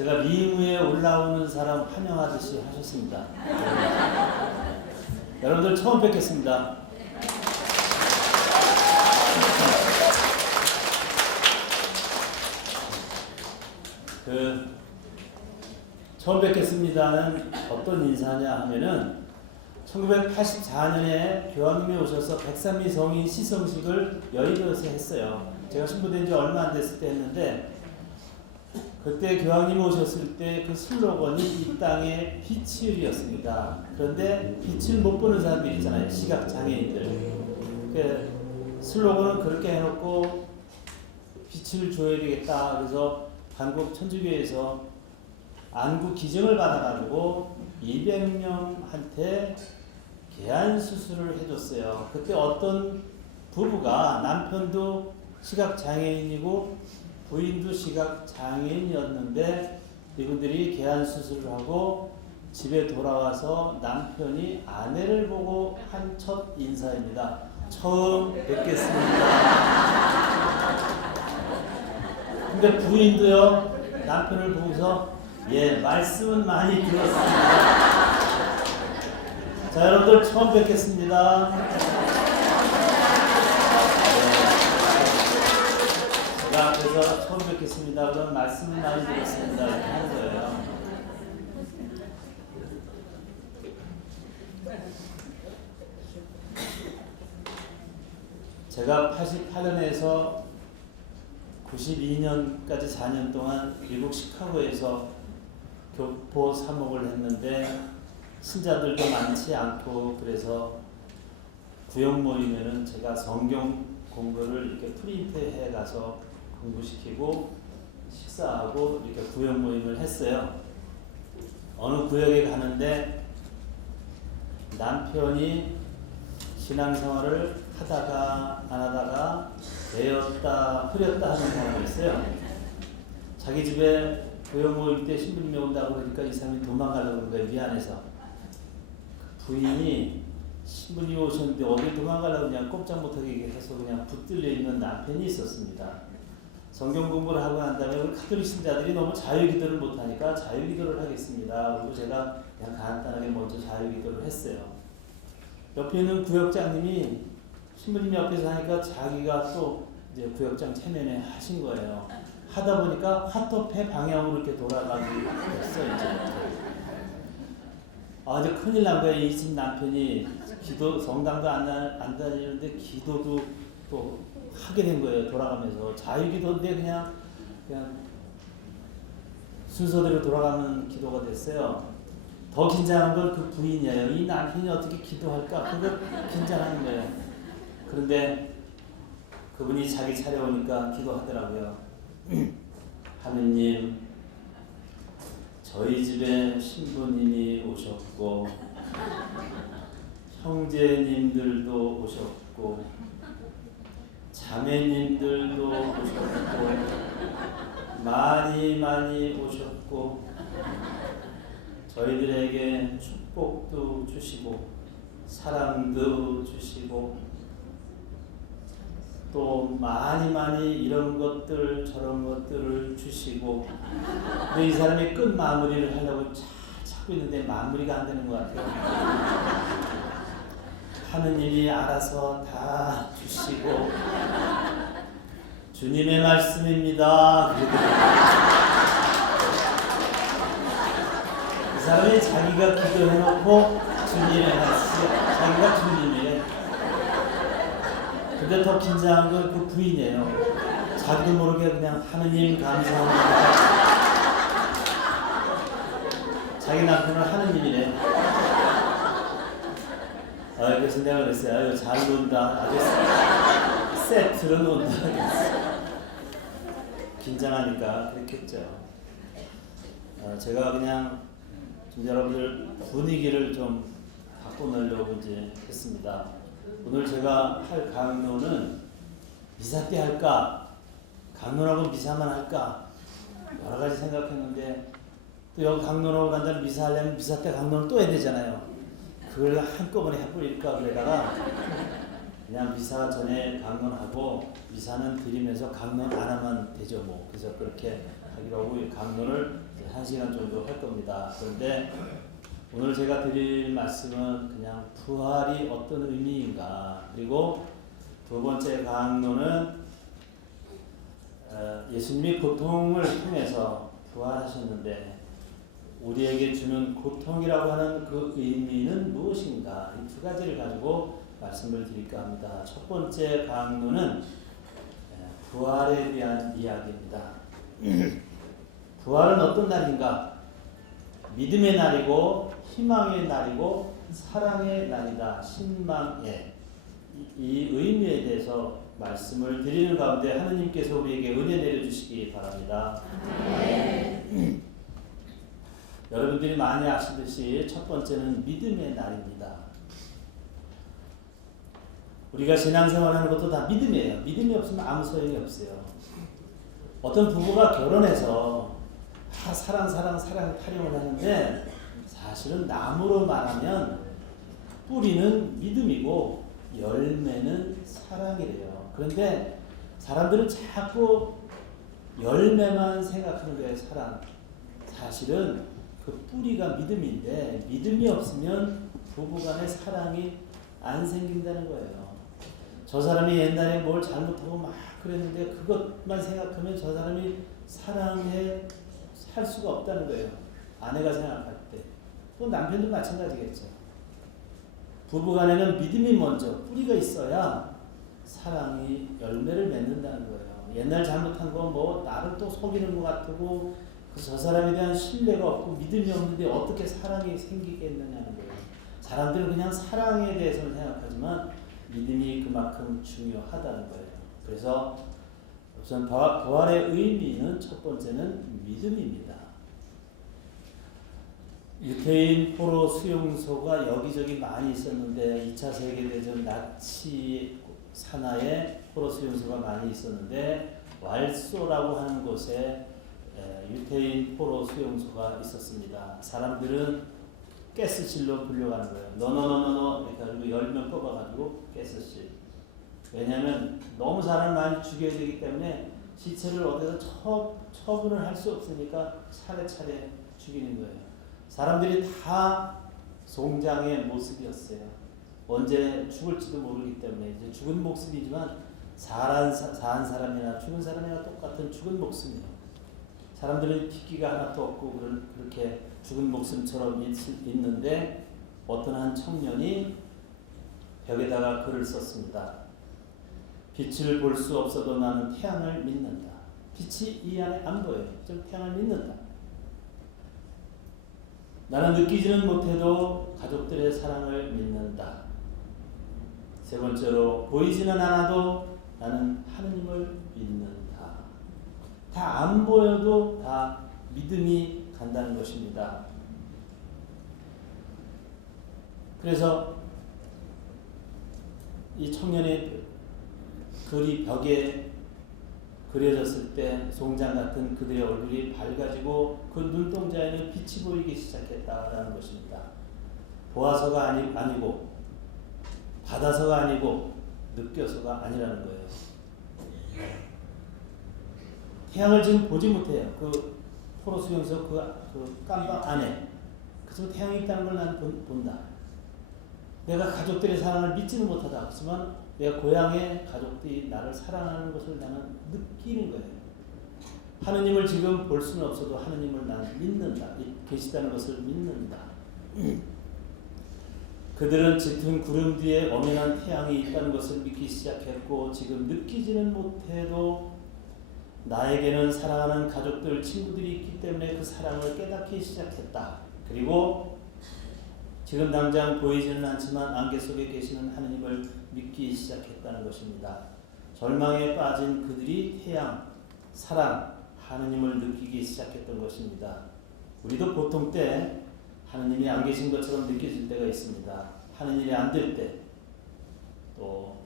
제가 미무에 올라오는 사람 환영하듯이 하셨습니다. 여러분들 처음 뵙겠습니다. 처음 뵙겠습니다는 어떤 인사냐 하면은 1984년에 교황님이 오셔서 백삼위 성인 시성식을 여의도에서 했어요. 제가 신부된 지 얼마 안 됐을 때 했는데, 그때 교황님이 오셨을 때 그 슬로건이 이 땅의 빛이었습니다. 그런데 빛을 못 보는 사람들 있잖아요. 시각장애인들. 그 슬로건은 그렇게 해놓고 빛을 줘야 되겠다. 그래서 한국 천주교에서 안구 기증을 받아가지고 200명한테 개안 수술을 해줬어요. 그때 어떤 부부가 남편도 시각장애인이고 부인도 시각장애인이었는데 이분들이 개안 수술을 하고 집에 돌아와서 남편이 아내를 보고 한 첫 인사입니다. 처음 뵙겠습니다. 근데 부인도요, 남편을 보고서 예, 말씀은 많이 들었습니다. 자, 여러분들 처음 뵙겠습니다. 제가 앞에서 처음 뵙겠습니다. 그럼 말씀은 많이 들었습니다. 이렇게 하는 거예요. 제가 88년에서 92년까지 4년 동안 미국 시카고에서 교포 사목을 했는데 신자들도 많지 않고, 그래서 구역 모이면은 제가 성경 공부를 이렇게 프린트해 가서 공부시키고 식사하고 이렇게 구역 모임을 했어요. 어느 구역에 가는데 남편이 신앙생활을 하다가 안 하다가 되었다 흐렸다 하는 사람이 있어요. 자기 집에 구역 모임 때 신부님이 온다고 그러니까 이 사람이 도망가려고 그런 거예요. 미안해서. 부인이 신부님이 오셨는데 어디 도망가려고 그냥 꼼짝 못하게 해서 그냥 붙들려 있는 남편이 있었습니다. 성경 공부를 하고 난 다음에 우리 카톨릭 신자들이 너무 자유기도를 못하니까 자유기도를 하겠습니다. 그리고 제가 그냥 간단하게 먼저 자유기도를 했어요. 옆에 있는 구역장님이 신부님 옆에서 하니까 자기가 또 이제 구역장 체면에 하신 거예요. 하다 보니까 화토패 방향으로 이렇게 돌아가게 됐어 이제. 이제 큰일 난 거예요. 이 집 남편이 기도 성당도 안 다니는데 기도도 또 하게 된 거예요. 돌아가면서 자유기도인데 그냥 순서대로 돌아가는 기도가 됐어요. 더 긴장한 건 그 부인이에요. 이 남편이 어떻게 기도할까? 그거 긴장하는 거예요. 그런데 그분이 자기 차려오니까 기도하더라고요. 하느님, 저희 집에 신부님이 오셨고 형제님들도 오셨고 자매님들도 오셨고 많이 오셨고 저희들에게 축복도 주시고 사랑도 주시고 또 많이 이런 것들 저런 것들을 주시고, 근데 이 사람이 끝 마무리를 하려고 찾고 있는데 마무리가 안 되는 것 같아요. 하느님이 알아서 다 주시고 주님의 말씀입니다. 이 사람이 자기가 기도해놓고 주님의 말씀, 자기가 주님이에요. 근데 더 긴장한 건 그 부인이에요. 자기도 모르게 그냥 하느님 감사합니다. 자기 남편은 하느님이래. 그래서 내가 그랬어요. 잘 논다. 아주 세트로 논다. 긴장하니까 그랬겠죠. 제가 그냥 좀 여러분들 분위기를 좀 바꿔놓으려고 이제 했습니다. 오늘 제가 할 강론은 미사 때 할까? 강론하고 미사만 할까? 여러 가지 생각했는데 또 여기 강론하고 난 다음에 미사 하려면 미사 때 강론을 또 해야 되잖아요. 그걸 한꺼번에 해버릴까 그러다가 그냥 미사 전에 강론하고 미사는 드리면서 강론 안 하면 되죠 뭐. 그래서 그렇게 하기로 하고 강론을 1시간 정도 할 겁니다. 그런데 오늘 제가 드릴 말씀은 그냥 부활이 어떤 의미인가, 그리고 두 번째 강론은 예수님이 고통을 통해서 부활하셨는데 우리에게 주는 고통이라고 하는 그 의미는 무엇인가, 이 두 가지를 가지고 말씀을 드릴까 합니다. 첫 번째 강론은 부활에 대한 이야기입니다. 부활은 어떤 날인가? 믿음의 날이고 희망의 날이고 사랑의 날이다. 신망의 이 의미에 대해서 말씀을 드리는 가운데 하느님께서 우리에게 은혜 내려주시기 바랍니다. 여러분들이 많이 아시듯이 첫 번째는 믿음의 날입니다. 우리가 신앙생활하는 것도 다 믿음이에요. 믿음이 없으면 아무 소용이 없어요. 어떤 부부가 결혼해서 사랑 타령을 하는데 사실은 나무로 말하면 뿌리는 믿음이고 열매는 사랑이래요. 그런데 사람들은 자꾸 열매만 생각하는 거예요. 사랑. 사실은 그 뿌리가 믿음인데 믿음이 없으면 부부간의 사랑이 안 생긴다는 거예요. 저 사람이 옛날에 뭘 잘못하고 막 그랬는데 그것만 생각하면 저 사람이 사랑해 살 수가 없다는 거예요. 아내가 생각할 때. 또 남편도 마찬가지겠죠. 부부간에는 믿음이 먼저 뿌리가 있어야 사랑이 열매를 맺는다는 거예요. 옛날 잘못한 거 뭐 나를 또 속이는 것 같고 저 사람에 대한 신뢰가 없고 믿음이 없는데 어떻게 사랑이 생기겠느냐는 거예요. 사람들은 그냥 사랑에 대해서는 생각하지만 믿음이 그만큼 중요하다는 거예요. 그래서 우선 부활의 의미는 첫 번째는 믿음입니다. 유태인 포로 수용소가 여기저기 많이 있었는데 2차 세계대전 나치 산하에 포로 수용소가 많이 있었는데 왈소라고 하는 곳에 유태인 포로 수용소가 있었습니다. 사람들은 가스실로 불려가는 거예요. 너너너너너 이렇게 가지고 10명 뽑아가지고 가스실. 왜냐하면 너무 사람을 많이 죽여야 되기 때문에 시체를 어디서 처분을 할 수 없으니까 차례차례 죽이는 거예요. 사람들이 다 송장의 모습이었어요. 언제 죽을지도 모르기 때문에 이제 죽은 목숨이지만 산 사람이나 죽은 사람이나 똑같은 죽은 목숨이에요. 사람들은 핏기가 하나도 없고 그렇게 죽은 목숨처럼 있는데 어떤 한 청년이 벽에다가 글을 썼습니다. 빛을 볼 수 없어도 나는 태양을 믿는다. 빛이 이 안에 안 보여요. 좀 태양을 믿는다. 나는 느끼지는 못해도 가족들의 사랑을 믿는다. 세 번째로 보이지는 않아도 나는 하느님을 믿는다. 다 안 보여도 다 믿음이 간다는 것입니다. 그래서 이 청년의 글이 벽에 그려졌을 때 송장 같은 그들의 얼굴이 밝아지고 그 눈동자에는 빛이 보이기 시작했다라는 것입니다. 보아서가 아니고 받아서가 아니고 느껴서가 아니라는 거예요. 태양을 지금 보지 못해요. 그 포로 수용소 그 깜방 안에 그래서 태양이 있다는 걸 나는 본다. 내가 가족들의 사랑을 믿지는 못하다. 하지만 내가 고향의 가족들이 나를 사랑하는 것을 나는 느끼는 거예요. 하느님을 지금 볼 수는 없어도 하느님을 나는 믿는다. 계시다는 것을 믿는다. 그들은 짙은 구름 뒤에 엄연한 태양이 있다는 것을 믿기 시작했고 지금 느끼지는 못해도 나에게는 사랑하는 가족들, 친구들이 있기 때문에 그 사랑을 깨닫기 시작했다. 그리고 지금 당장 보이지는 않지만 안개 속에 계시는 하느님을 믿기 시작했다는 것입니다. 절망에 빠진 그들이 태양, 사랑, 하느님을 느끼기 시작했던 것입니다. 우리도 보통 때 하느님이 안 계신 것처럼 느껴질 때가 있습니다. 하는 일이 안 될 때, 또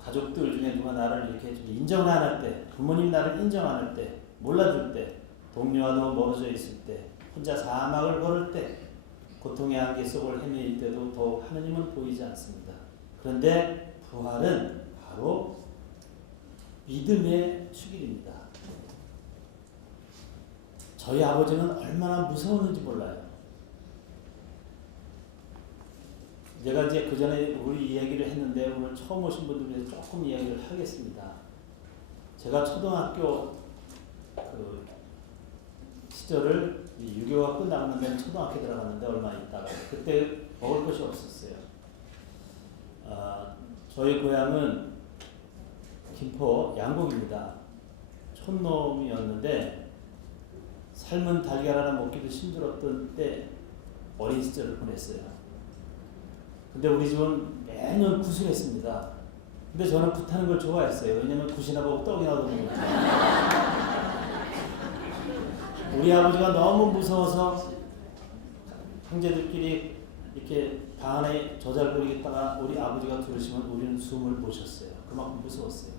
가족들 중에 누가 나를 이렇게 좀 인정을 안 할 때, 부모님 나를 인정 안 할 때, 몰라줄 때, 동료와도 멀어져 있을 때, 혼자 사막을 걸을 때, 고통의 안개 속을 헤매일 때도 더욱 하느님은 보이지 않습니다. 그런데 부활은 바로 믿음의 축일입니다. 저희 아버지는 얼마나 무서웠는지 몰라요. 제가 이제 그 전에 우리 이야기를 했는데 오늘 처음 오신 분들 위해서 조금 이야기를 하겠습니다. 제가 초등학교 그 시절을 유교가 끝나고 난 초등학교 들어갔는데 얼마 있다가 그때 먹을 것이 없었어요. 저희 고향은 김포 양곡입니다. 촌놈이었는데 삶은 달걀 하나 먹기도 힘들었던 때 어린 시절을 보냈어요. 근데 우리 집은 매년 굿을 했습니다. 근데 저는 굿하는 걸 좋아했어요. 왜냐면 굿이나 보고 떡이나 먹는 거죠. 우리 아버지가 너무 무서워서 형제들끼리 이렇게 방 안에 저잘거리겠다가 우리 아버지가 들으시면 우리는 숨을 못 쉬었어요. 그만큼 무서웠어요.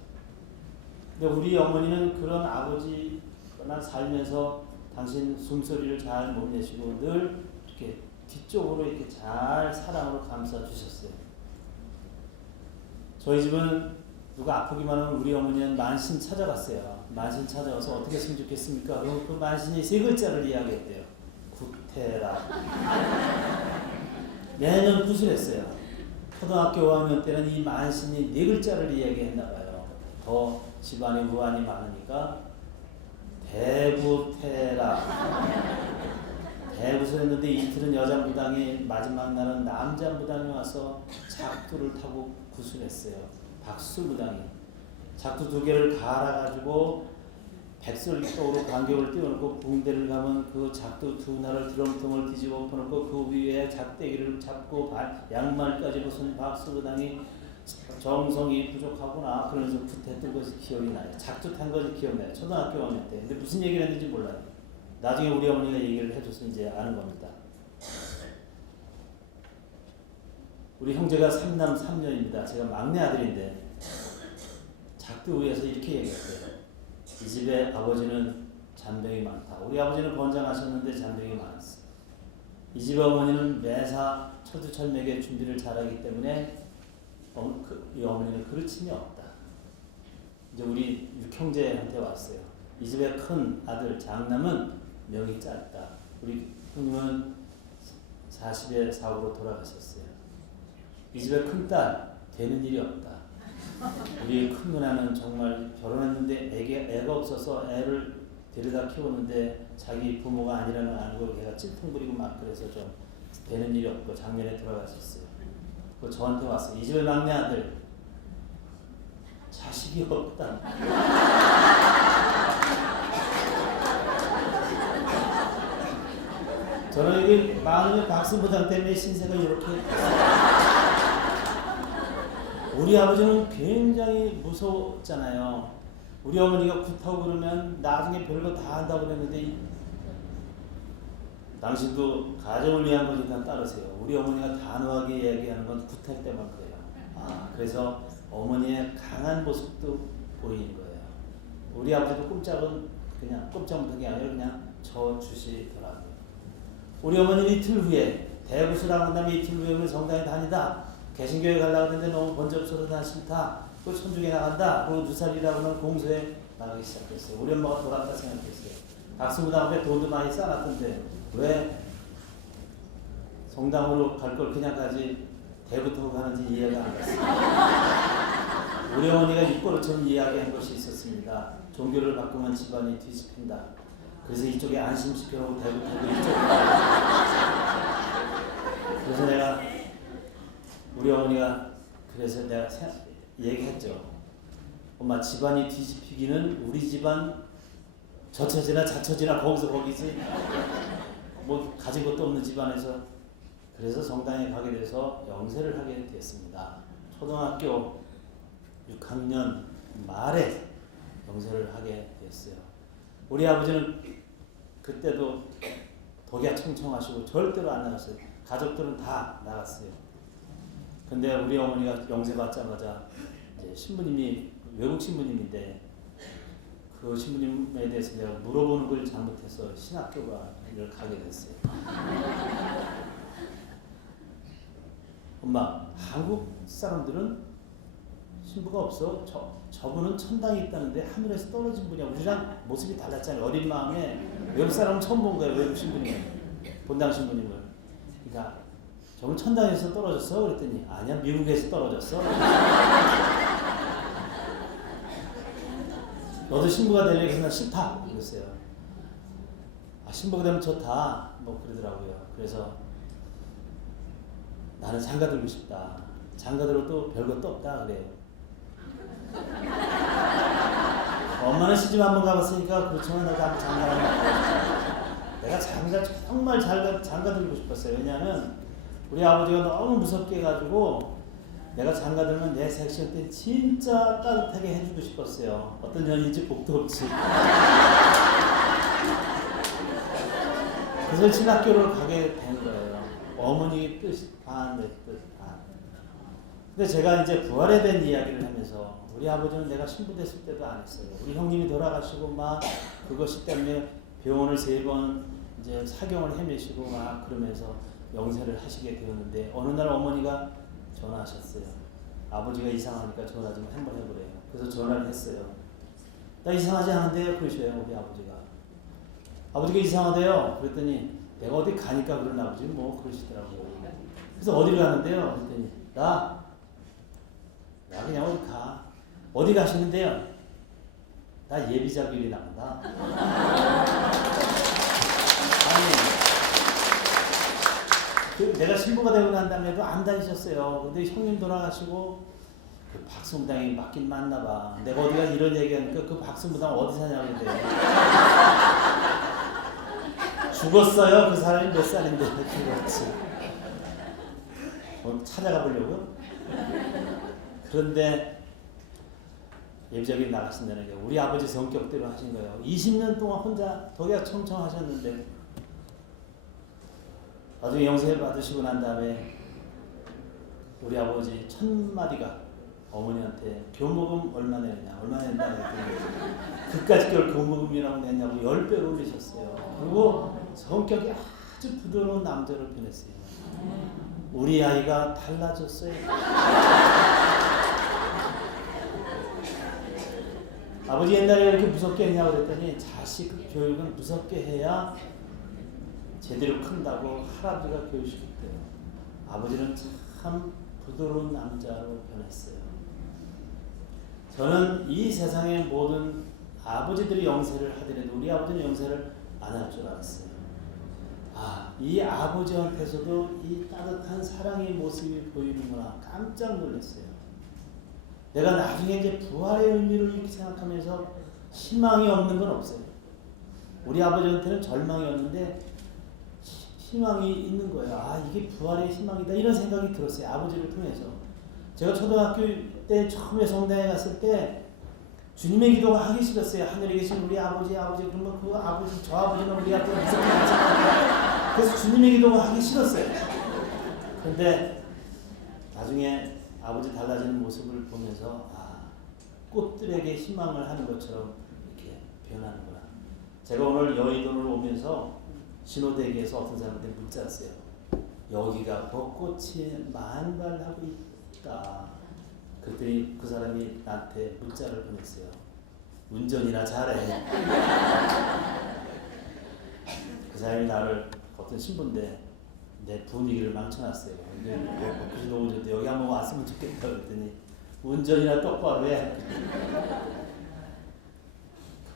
근데 우리 어머니는 그런 아버지나 살면서 당신 숨소리를 잘 못 내시고 늘 이렇게 뒤쪽으로 이렇게 잘 사랑으로 감싸 주셨어요. 저희 집은 누가 아프기만 하면 우리 어머니는 만신 찾아갔어요. 만신 찾아가서 어떻게 했으면 좋겠습니까? 그럼 그 만신이 3글자를 이야기했대요. 구태라. 매년 구슬했어요. 초등학교 5학년 때는 이 만신이 4글자를 이야기했나 봐요. 더 집안에 우환이 많으니까 대구태라. 대구서 했는데 이틀은 여자 무당이 마지막 날은 남자 무당이 와서 작두를 타고 구슬했어요. 박수 무당이. 작두 2개를 갈아가지고 백설기떡으로 간격을 띄워놓고 붕대를 가면 그 작두 2날을 드럼통을 뒤집어 엎어놓고 그 위에 작대기를 잡고 양말까지 벗은 박수 무당이 정성이 부족하구나 그러면서 굿했던 것이 기억이 나요. 작두 탄 것이 기억나요. 초등학교 5학년 때. 근데 무슨 얘기를 했는지 몰라요. 나중에 우리 어머니가 얘기를 해줘서 이제 아는 겁니다. 우리 형제가 3남 3녀입니다. 제가 막내 아들인데 작두에서 이렇게 얘기했어요. 이 집에 아버지는 잔병이 많다. 우리 아버지는 건장하셨는데 잔병이 많았어요. 이 집의 어머니는 매사 철두철미하게 준비를 잘하기 때문에 이 어머니는 그르침이 없다. 이제 우리 6형제한테 왔어요. 이 집의 큰 아들 장남은 명이 짧다. 우리 형님은 40에 사고로 돌아가셨어요. 이 집의 큰딸 되는 일이 없다. 우리 큰 누나는 정말 결혼했는데 애가 없어서 애를 데려다 키웠는데 자기 부모가 아니라는 알고 걔가 찔통 부리고 막 그래서 좀 되는 일이 없고 작년에 돌아가셨어요. 그 저한테 왔어요. 이 집의 막내 아들 자식이 없다. 저는 여기 마흔의 박수부장 때문에 신세가 이렇게 우리 아버지는 굉장히 무서웠잖아요. 우리 어머니가 굿하고 그러면 나중에 별거 다 한다고 그랬는데 당신도 가정을 위한 거니까 따르세요. 우리 어머니가 단호하게 이야기하는 건 굿할 때만 그래요. 그래서 어머니의 강한 모습도 보이는 거예요. 우리 아버지도 꼼짝은 그냥 꼼짝 못한 게 아니라 그냥 져주시더라고요. 우리 어머니는 이틀 후에 대구슬 하고 다음에 이틀 후에 성당에 다니다 개신교회 가려고 했는데 너무 번잡해서 다 싫다. 그 천중에 나간다. 그리고 2살이라고 하면 공소에 나가기 시작했어요. 우리 엄마가 돌았다 생각했어요. 박수무당 앞에 돈도 많이 쌓았던데 왜 성당으로 갈 걸 그냥 가지 대부터 가는지 이해가 안 갔어요. 우리 어머니가 입버릇처럼 이야기한 것이 있었습니다. 종교를 바꾸면 집안이 뒤집힌다. 그래서 이쪽에 안심시켜놓고 대부터 이쪽으로 그래서 내가 우리 어머니가 그래서 내가 얘기했죠. 엄마 집안이 뒤집히기는 우리 집안 저처지나 자처지나 거기서 거기지 뭐 가진 것도 없는 집안에서 그래서 성당에 가게 돼서 영세를 하게 됐습니다. 초등학교 6학년 말에 영세를 하게 됐어요. 우리 아버지는 그때도 독야 청청하시고 절대로 안 나갔어요. 가족들은 다 나갔어요. 근데 우리 어머니가 영세 받자마자 이제 신부님이 외국 신부님인데 그 신부님에 대해서 내가 물어보는 걸 잘못해서 신학교를 가게 됐어요. 엄마, 한국 사람들은 신부가 없어. 저분은 천당에 있다는데 하늘에서 떨어진 분이야. 우리랑 모습이 달랐잖아요. 어린 마음에 외국 사람은 처음 본 거예요. 외국 신부님을, 본당 신부님을. 그러니까 저분 천당에서 떨어졌어? 그랬더니 아니야, 미국에서 떨어졌어. 너도 신부가 되려고 해서 나 싫다 그랬어요. 아, 신부가 되면 좋다 뭐 그러더라고요. 그래서 나는 장가 들고 싶다. 장가 들어도 별것도 없다 그래요. 엄마는 시집 한번 가봤으니까 그렇지만 나도 한번 장가를 가고 내가 정말 장가 들고 싶었어요. 왜냐하면 우리 아버지가 너무 무섭게 해가지고 내가 장가 들면 내 섹시할 때 진짜 따뜻하게 해주고 싶었어요. 어떤 년인지 복도 없지. 그래서 신학교를 가게 된 거예요. 어머니 뜻 반, 내 뜻 반. 근데 제가 이제 부활에 대한 이야기를 하면서 우리 아버지는 내가 신부 됐을 때도 안 했어요. 우리 형님이 돌아가시고 막 그것이 때문에 병원을 3번 이제 사경을 헤매시고 막 그러면서 영세를 하시게 되었는데 어느 날 어머니가 전화하셨어요. 아버지가 이상하니까 전화 좀 한번 해보래요. 그래서 전화를 했어요. 나 이상하지 않은데요? 그러셔요. 우리 아버지가. 아버지가 이상하대요. 그랬더니 내가 어디 가니까 그러나 보지 뭐 그러시더라고요. 그래서 어디를 가는데요? 그랬더니 나 그냥 어디 가. 어디 가시는데요? 나 예비자비리 나간다. 아니 내가 신부가 되고 난 다음에도 안 다니셨어요. 근데 형님 돌아가시고 그 박수무당이 맞긴 맞나 봐. 내가 어디가 이런 얘기하니까 그 박수무당 어디 사냐고 그랬대요. 죽었어요. 그 사람이 몇 살인데 죽었지. 찾아가 보려고. 그런데 예비자비리 나가신다는 게 우리 아버지 성격대로 하신 거예요. 20년 동안 혼자 독약청청 하셨는데 나중에 영세 받으시고 난 다음에 우리 아버지 1000마디가 어머니한테 교목금 얼마 내느냐, 얼마 낸다 그랬더니 그까짓 걸 교목금이라고 냈냐고 10배로 올리셨어요. 그리고 성격이 아주 부드러운 남자로 변했어요. 우리 아이가 달라졌어요. 아버지 옛날에 이렇게 무섭게 했냐고 그랬더니 자식 교육은 무섭게 해야 제대로 큰다고 할아버지가 교육시켰대요. 아버지는 참 부드러운 남자로 변했어요. 저는 이 세상의 모든 아버지들이 영세를 하더라도 우리 아버지는 영세를 안 할 줄 알았어요. 아, 이 아버지한테서도 이 따뜻한 사랑의 모습이 보이는구나. 깜짝 놀랐어요. 내가 나중에 이제 부활의 의미를 이렇게 생각하면서 희망이 없는 건 없어요. 우리 아버지한테는 절망이었는데 희망이 있는 거예요. 아, 이게 부활의 희망이다. 이런 생각이 들었어요. 아버지를 통해서. 제가 초등학교 때 처음에 성당에 갔을 때 주님의 기도가 하기 싫었어요. 하늘에 계신 우리 아버지 그러면 그 아버지 저 아버지는 우리한테 무섭게 하잖아요. 그래서 주님의 기도가 하기 싫었어요. 그런데 나중에 아버지 달라지는 모습을 보면서 아, 꽃들에게 희망을 하는 것처럼 이렇게 변하는구나. 제가 오늘 여의도를 오면서 신호대기에서 어떤 사람한테 문자 왔어요. 여기가 벚꽃이 만발하고 있다. 그랬더니 그 사람이 나한테 문자를 보냈어요. 운전이나 잘해. 그 사람이 나를 어떤 신부인데 내 분위기를 망쳐놨어요. 근데 벚꽃이 너무 좋대. 여기 한번 왔으면 좋겠다. 그랬더니 운전이나 똑바로 해.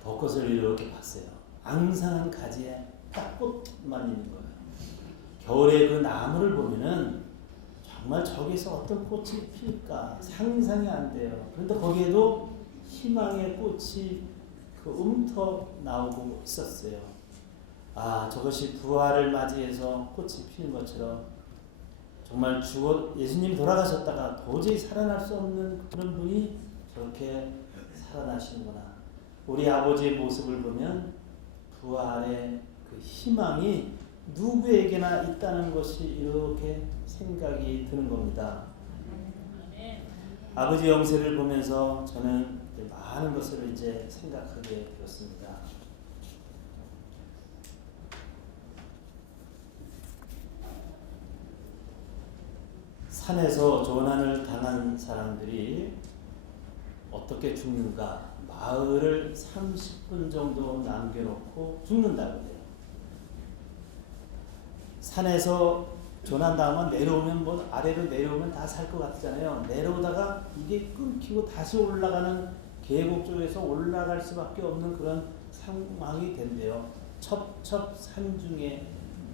벚꽃을 이렇게 봤어요. 앙상한 가지에 딱 꽃만 있는 거예요. 겨울에 그 나무를 보면은 정말 저기서 어떤 꽃이 필까 상상이 안 돼요. 그런데 거기에도 희망의 꽃이 그 움터 나오고 있었어요. 아, 저것이 부활을 맞이해서 꽃이 피는 것처럼 정말 예수님이 돌아가셨다가 도저히 살아날 수 없는 그런 분이 저렇게 살아나시는구나. 우리 아버지의 모습을 보면 부활의 그 희망이 누구에게나 있다는 것이 이렇게 생각이 드는 겁니다. 아버지 영세를 보면서 저는 많은 것을 이제 생각하게 되었습니다. 산에서 조난을 당한 사람들이 어떻게 죽는가? 마을을 30분 정도 남겨놓고 죽는다고 해요. 산에서 조난당하면 내려오면 뭐 아래로 내려오면 다 살 것 같잖아요. 내려오다가 이게 끊기고 다시 올라가는 계곡 쪽에서 올라갈 수밖에 없는 그런 상황이 된대요. 첩첩 산중에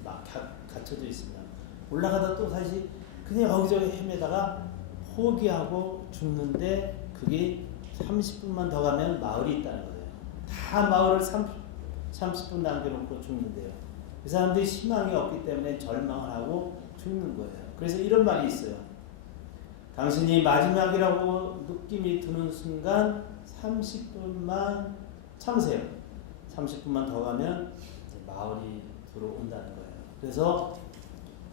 막 갇혀져 있으면 올라가다 또 다시 그냥 여기저기 헤매다가 포기하고 죽는데 그게 30분만 더 가면 마을이 있다는 거예요. 다 마을을 30분 남겨놓고 죽는데요. 그 사람들이 희망이 없기 때문에 절망을 하고 죽는 거예요. 그래서 이런 말이 있어요. 당신이 마지막이라고 느낌이 드는 순간 30분만 참으세요. 30분만 더 가면 마을이 들어온다는 거예요. 그래서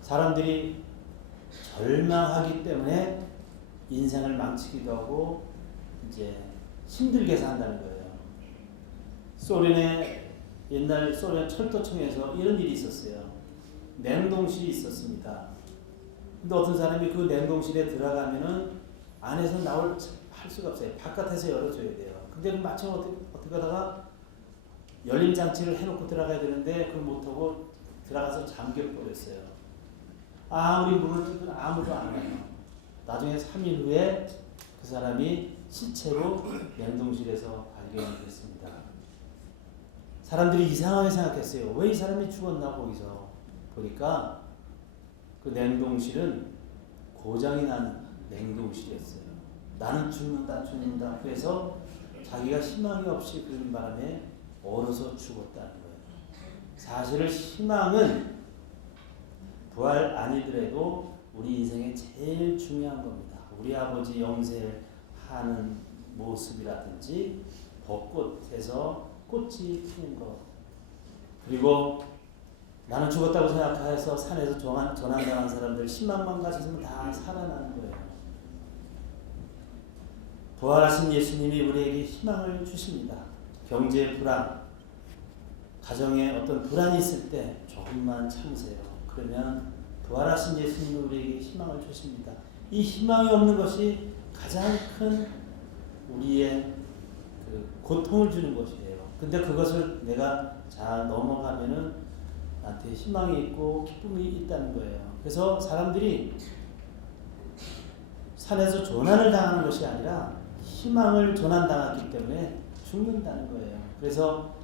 사람들이 절망하기 때문에 인생을 망치기도 하고 이제 힘들게 산다는 거예요. 소련의 옛날 소련 철도청에서 이런 일이 있었어요. 냉동실이 있었습니다. 근데 어떤 사람이 그 냉동실에 들어가면은 안에서 할 수가 없어요. 바깥에서 열어줘야 돼요. 근데 마침 어떻게 하다가 열림 장치를 해놓고 들어가야 되는데 그걸 못하고 들어가서 잠겨버렸어요. 아무리 문을 뜯으면 아무도 안 와요. 나중에 3일 후에 그 사람이 시체로 냉동실에서 발견이 됐습니다. 사람들이 이상하게 생각했어요. 왜 이 사람이 죽었나 거기서 보니까 그 냉동실은 고장이 난 냉동실이었어요. 나는 죽는다. 그래서 자기가 희망이 없이 그런 바람에 얼어서 죽었다는 거예요. 사실은 희망은 부활 아니더라도 우리 인생에 제일 중요한 겁니다. 우리 아버지 영세하는 모습이라든지 벚꽃에서 꽃이 피는 것, 그리고 나는 죽었다고 생각해서 산에서 조난당한 사람들 10만만 가졌으면 다 살아나는 거예요. 부활하신 예수님이 우리에게 희망을 주십니다. 경제 불안, 가정에 어떤 불안이 있을 때 조금만 참으세요. 그러면 부활하신 예수님이 우리에게 희망을 주십니다. 이 희망이 없는 것이 가장 큰 우리의 그 고통을 주는 것이에요. 근데 그것을 내가 잘 넘어가면은 나한테 희망이 있고 기쁨이 있다는 거예요. 그래서 사람들이 산에서 조난을 당하는 것이 아니라 희망을 조난당했기 때문에 죽는다는 거예요. 그래서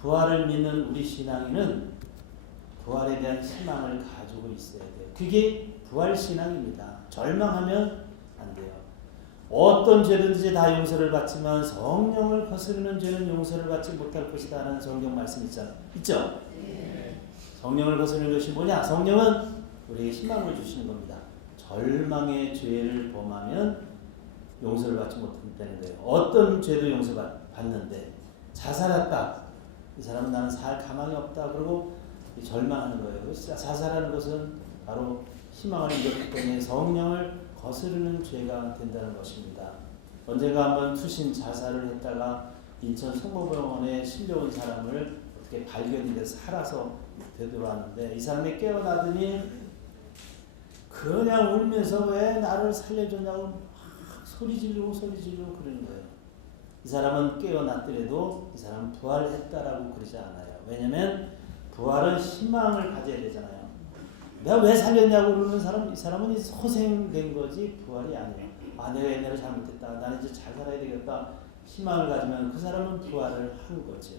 부활을 믿는 우리 신앙인은 부활에 대한 희망을 가지고 있어야 돼요. 그게 부활 신앙입니다. 절망하면 안 돼요. 어떤 죄든지 다 용서를 받지만 성령을 거스르는 죄는 용서를 받지 못할 것이다 라는 성경 말씀 있죠? 성령을 거스르는 것이 뭐냐? 성령은 우리에게 희망을 주시는 겁니다. 절망의 죄를 범하면 용서를 받지 못한다는 거예요. 어떤 죄도 용서받는데 자살했다. 이 사람은 나는 살 가망이 없다. 그리고 절망하는 거예요. 자살하는 것은 바로 희망을 잃었기 때문에 성령을 거스르는 죄가 된다는 것입니다. 언젠가 한번 투신 자살을 했다가 인천 성모병원에 실려온 사람을 어떻게 발견이 돼서 살아서 되돌아왔는데 이 사람이 깨어나더니 그냥 울면서 왜 나를 살려줬냐고 막 소리 지르고 그러는 거예요. 이 사람은 깨어났더라도 이 사람은 부활했다라고 그러지 않아요. 왜냐하면 부활은 희망을 가져야 되잖아요. 내가 왜 살렸냐고 그러는 사람, 이 사람은 소생된 거지 부활이 아니에요. 아, 내가 옛날에 잘못했다. 나는 이제 잘 살아야 되겠다. 희망을 가지면 그 사람은 부활을 한 거죠.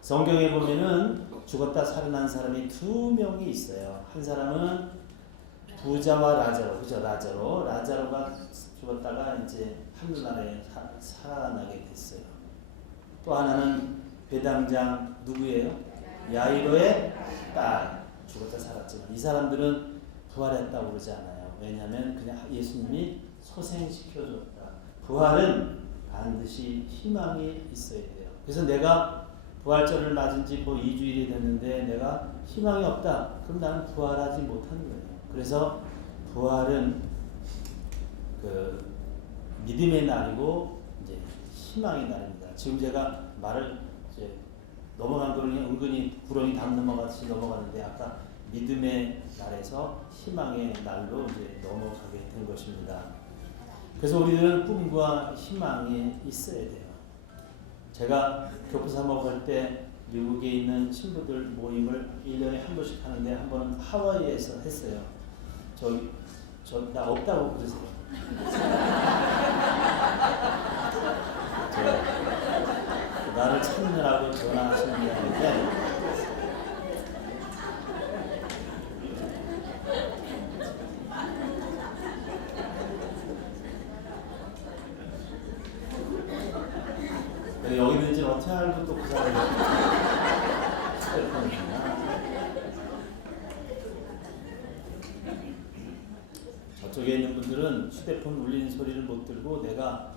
성경에 보면은 죽었다 살아난 사람이 2명이 있어요. 한 사람은 부자와 라자로, 그죠? 라자로가 죽었다가 이제 하늘나라에 살아나게 됐어요. 또 하나는 배당장 누구예요? 야이로의 딸. 죽었다 살았지만 이 사람들은 부활했다고 그러지 않아요. 왜냐하면 그냥 예수님이 소생시켜줬다. 부활은 반드시 희망이 있어야 돼요. 그래서 내가 부활절을 맞은 지 뭐 2주일이 됐는데 내가 희망이 없다. 그럼 나는 부활하지 못하는 거예요. 그래서 부활은 그 믿음의 날이고 이제 희망의 날입니다. 지금 제가 말을 이제 넘어간 거는 은근히 구렁이 당 넘어가듯이 넘어갔는데 아까 믿음의 날에서 희망의 날로 이제 넘어가게 된 것입니다. 그래서 우리들은 꿈과 희망이 있어야 돼요. 제가 교포 사목할 때 미국에 있는 신부들 모임을 1년에 한 번씩 하는데 한 번은 하와이에서 했어요. 나 없다고 그러세요. 나를 찾느라고 전화하시는 게 아닌데 여기 있는지 어떻게 알고 또 그 사람이 저쪽에 있는 분들은 휴대폰 울리는 소리를 못 들고 내가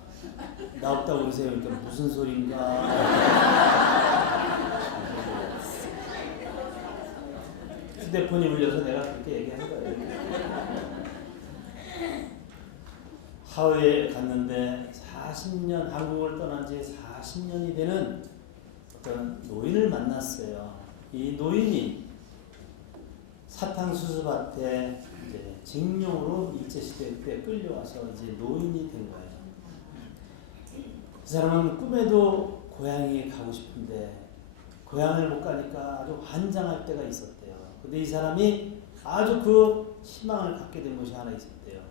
나 없다고 그러세요. 그러니까 무슨 소린가. 휴대폰이 울려서 내가 그렇게 얘기한 거예요. 하와이에 갔는데 40년, 한국을 떠난 지 40년이 되는 어떤 노인을 만났어요. 이 노인이 사탕수수밭에 이제 징용으로 일제시대 때 끌려와서 이제 노인이 된 거예요. 그 사람은 꿈에도 고향에 가고 싶은데 고향을 못 가니까 아주 환장할 때가 있었대요. 근데 이 사람이 아주 그 희망을 갖게 된 것이 하나 있었대요.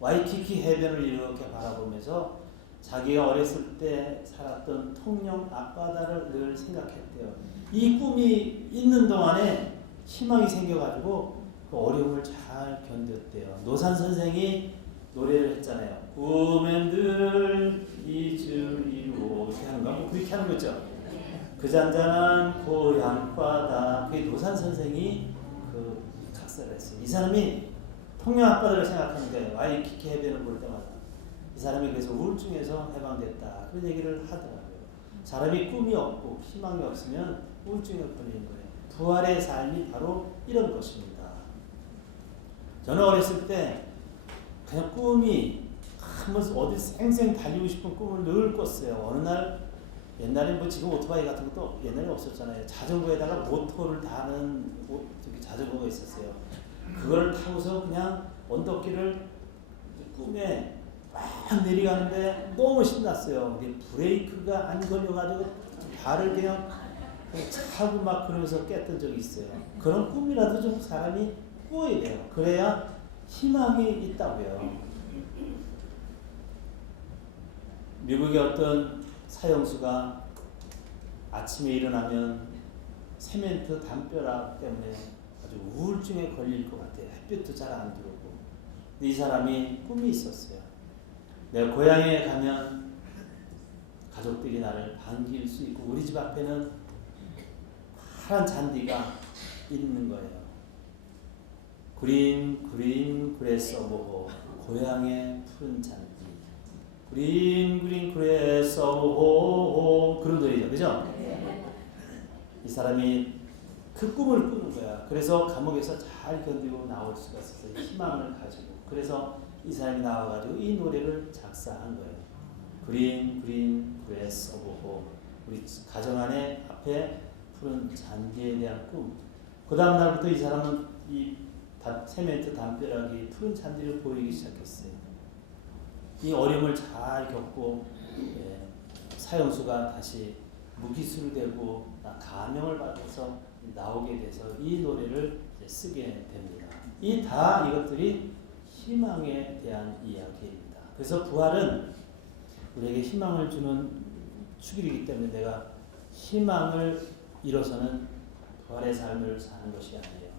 와이키키 해변을 이렇게 바라보면서 자기가 어렸을 때 살았던 통영 앞바다를 늘 생각했대요. 이 꿈이 있는 동안에 희망이 생겨가지고 그 어려움을 잘 견뎠대요. 노산 선생이 노래를 했잖아요. 꿈엔 늘 잊으리로 이렇게 하는 거, 뭐 그렇게 하는 거죠. 그 잔잔한 고향바다. 그게 노산 선생이 그 작사를 했어요. 이 사람이 통영 앞바다를 생각하는데 와이키키 해변을 볼 때마다 이 사람이 그래서 우울증에서 해방됐다 그런 얘기를 하더라고요. 사람이 꿈이 없고 희망이 없으면 우울증에 걸리는 거예요. 부활의 삶이 바로 이런 것입니다. 저는 어렸을 때 그냥 꿈이 한번 어디 생생 달리고 싶은 꿈을 늘 꿨어요. 어느 날 옛날에 뭐 지금 오토바이 같은 것도 옛날에 없었잖아요. 자전거에다가 모터를 다는 자전거가 있었어요. 그걸 타고서 그냥 언덕길을 꿈에 막 내려가는데 너무 신났어요. 근데 브레이크가 안 걸려가지고 발을 그냥 차고 막 그러면서 깼던 적이 있어요. 그런 꿈이라도 좀 사람이 꾸어야 돼요. 그래야 희망이 있다고요. 미국의 어떤 사형수가 아침에 일어나면 세멘트 담벼락 때문에 아주 우울증에 걸릴 것 같아요. 햇빛도 잘 안 들어오고. 이 사람이 꿈이 있었어요. 내가 고향에 가면 가족들이 나를 반길 수 있고 우리 집 앞에는 파란 잔디가 있는 거예요. 그린 그래서 보고 고향의 푸른 잔디 그린 그래서 보고 그런 노래죠. 그죠? 이 사람이 그 꿈을 꾸는 거야. 그래서 감옥에서 잘 견디고 나올 수가 있었어요. 희망을 가지고. 그래서 이 사람이 나와가지고 이 노래를 작사한 거예요. 그린 그래서 보고 우리 가정 안에 앞에 푸른 잔디에 대한 꿈. 그 다음 날부터 이 사람은 이 세멘트 담벼락이 푸른 잔디를 보이기 시작했어요. 이 어려움을 잘 겪고 사형수가 다시 무기수를 되고 가명을 받아서 나오게 돼서 이 노래를 쓰게 됩니다. 이것들이 희망에 대한 이야기입니다. 그래서 부활은 우리에게 희망을 주는 축일이기 때문에 내가 희망을 잃어서는 부활의 삶을 사는 것이 아니에요.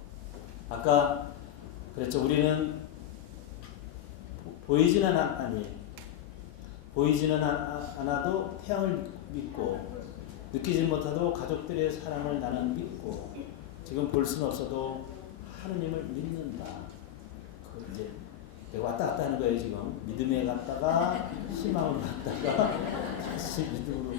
아까 그랬죠. 우리는 보이지는 않아도 태양을 믿고 느끼지 못해도 가족들의 사랑을 나는 믿고 지금 볼 수는 없어도 하느님을 믿는다. 그 이제 내가 왔다 갔다 하는 거예요. 지금 믿음에 갔다가 희망을 갔다가 다시 믿음으로.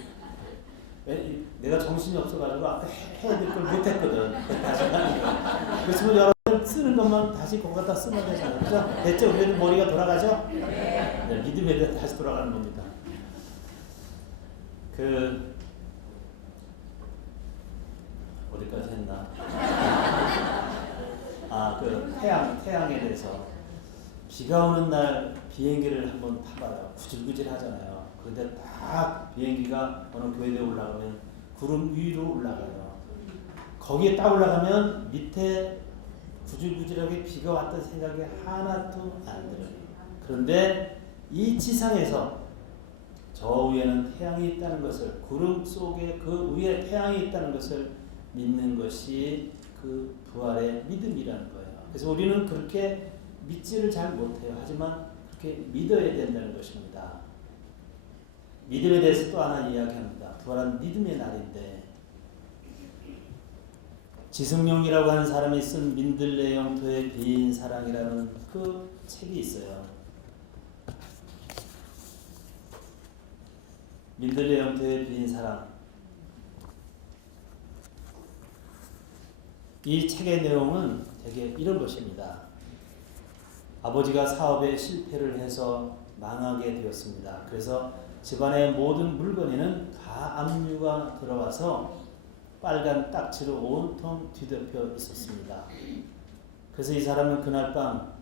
내가 정신이 없어가지고 아까 해야 될 걸 못했거든. 다시 하는 거. 그렇지만 여러분 쓰는 것만 다시 그거 갖다 쓰면 되잖아요. 그죠? 됐죠? 우리는 머리가 돌아가죠? 네, 믿음에 대해 다시 돌아가는 겁니다. 어디까지 했나? 태양에 대해서. 비가 오는 날 비행기를 한번 타봐요. 구질구질 하잖아요. 그런데 딱 비행기가 어느 교회에 올라가면 구름 위로 올라가요. 거기에 딱 올라가면 밑에 구질구질하게 비가 왔던 생각이 하나도 안 들어요. 그런데 이 지상에서 저 위에는 태양이 있다는 것을, 구름 속에 그 위에 태양이 있다는 것을 믿는 것이 그 부활의 믿음이라는 거예요. 그래서 우리는 그렇게 믿지를 잘 못해요. 하지만 그렇게 믿어야 된다는 것입니다. 믿음에 대해서 또 하나 이야기합니다. 부활은 믿음의 날인데, 지승용이라고 하는 사람이 쓴 민들레 영토의 빈 사랑이라는 그 책이 있어요. 민들레 영토의 빈 사랑. 이 책의 내용은 되게 이런 것입니다. 아버지가 사업에 실패를 해서 망하게 되었습니다. 그래서 집안의 모든 물건에는 가압류가 들어와서 빨간 딱지로 온통 뒤덮여 있었습니다. 그래서 이 사람은 그날 밤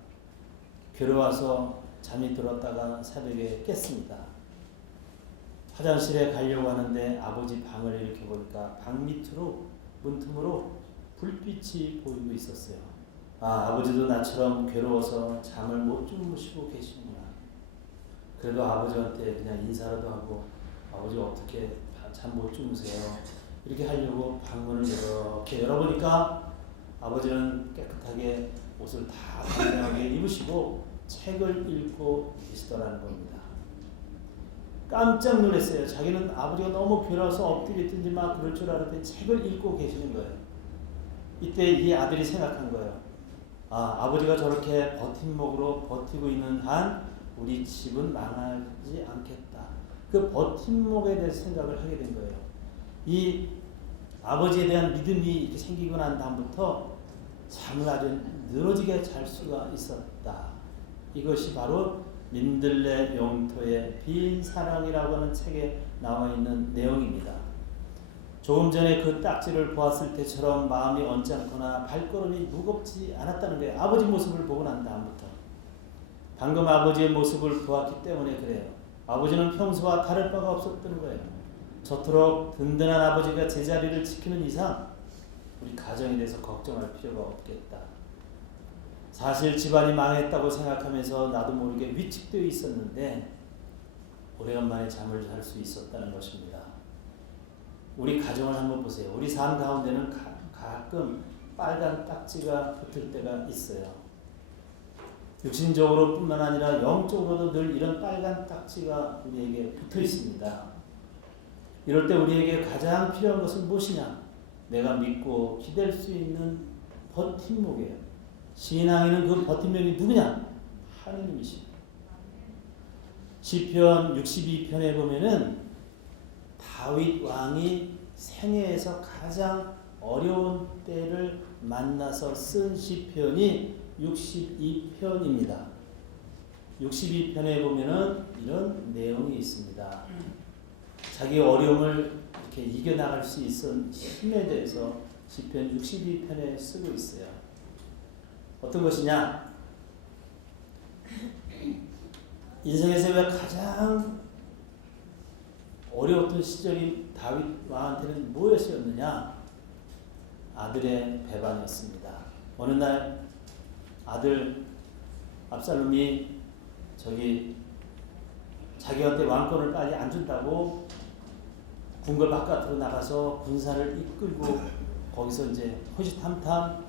괴로워서 잠이 들었다가 새벽에 깼습니다. 화장실에 가려고 하는데 아버지 방을 이렇게 보니까 방 밑으로 문틈으로 불빛이 보이고 있었어요. 아버지도 나처럼 괴로워서 잠을 못 주무시고 계시구나. 그래도 아버지한테 그냥 인사라도 하고, 아버지 어떻게 잠 못 주무세요? 이렇게 하려고 방문을 이렇게 열어보니까 아버지는 깨끗하게 옷을 다 단정하게 입으시고 책을 읽고 계시더라는 겁니다. 깜짝 놀랐어요. 자기는 아버지가 너무 괴로워서 엎드려 있든지 막 그럴 줄 알았더니 책을 읽고 계시는 거예요. 이때 이 아들이 생각한 거예요. 아버지가 저렇게 버팀목으로 버티고 있는 한 우리 집은 망하지 않겠다. 그 버팀목에 대해서 생각을 하게 된 거예요. 이 아버지에 대한 믿음이 이렇게 생기고 난 다음부터 잠을 아주 늘어지게 잘 수가 있었다. 이것이 바로 민들레 영토의 빈 사랑이라고 하는 책에 나와 있는 내용입니다. 조금 전에 그 딱지를 보았을 때처럼 마음이 언짢거나 발걸음이 무겁지 않았다는 거예요. 아버지 모습을 보고 난 다음부터. 방금 아버지의 모습을 보았기 때문에 그래요. 아버지는 평소와 다를 바가 없었던 거예요. 저토록 든든한 아버지가 제자리를 지키는 이상 우리 가정에 대해서 걱정할 필요가 없겠다. 사실 집안이 망했다고 생각하면서 나도 모르게 위축되어 있었는데 오래간만에 잠을 잘 수 있었다는 것입니다. 우리 가정을 한번 보세요. 우리 삶 가운데는 가끔 빨간 딱지가 붙을 때가 있어요. 육신적으로 뿐만 아니라 영적으로도 늘 이런 빨간 딱지가 우리에게 붙어 있습니다. 이럴 때 우리에게 가장 필요한 것은 무엇이냐? 내가 믿고 기댈 수 있는 버팀목이에요. 신앙인은 그 버팀목이 누구냐? 하느님이십니다. 시편 62편에 보면은 다윗 왕이 생애에서 가장 어려운 때를 만나서 쓴 시편이 62편입니다. 62편에 보면은 이런 내용이 있습니다. 자기 어려움을 이렇게 이겨나갈 수 있은 힘에 대해서 시편 62편에 쓰고 있어요. 어떤 것이냐? 인생에서 왜 가장 어려웠던 시절이 다윗 왕한테는 무엇이었느냐? 아들의 배반이었습니다. 어느 날 아들 압살롬이 자기한테 왕권을 빨리 안 준다고 궁궐 바깥으로 나가서 군사를 이끌고 거기서 이제 호시탐탐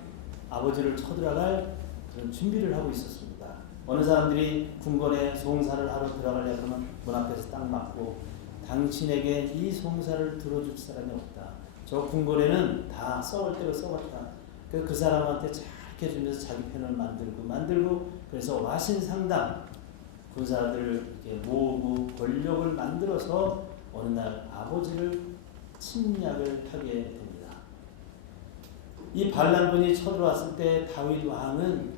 아버지를 쳐들어갈 그런 준비를 하고 있었습니다. 어느 사람들이 궁궐에 송사를 하러 들어가려고 하면 문 앞에서 딱 막고, 당신에게 이 송사를 들어줄 사람이 없다. 저 궁궐에는 다 썩을 대로 썩었다. 그 사람한테 잘 해주면서 자기 편을 만들고 그래서 와신상담 군사들을 이렇게 모으고 권력을 만들어서 어느 날 아버지를 침략을 하게 됩니다. 이 반란군이 쳐들어왔을 때 다윗 왕은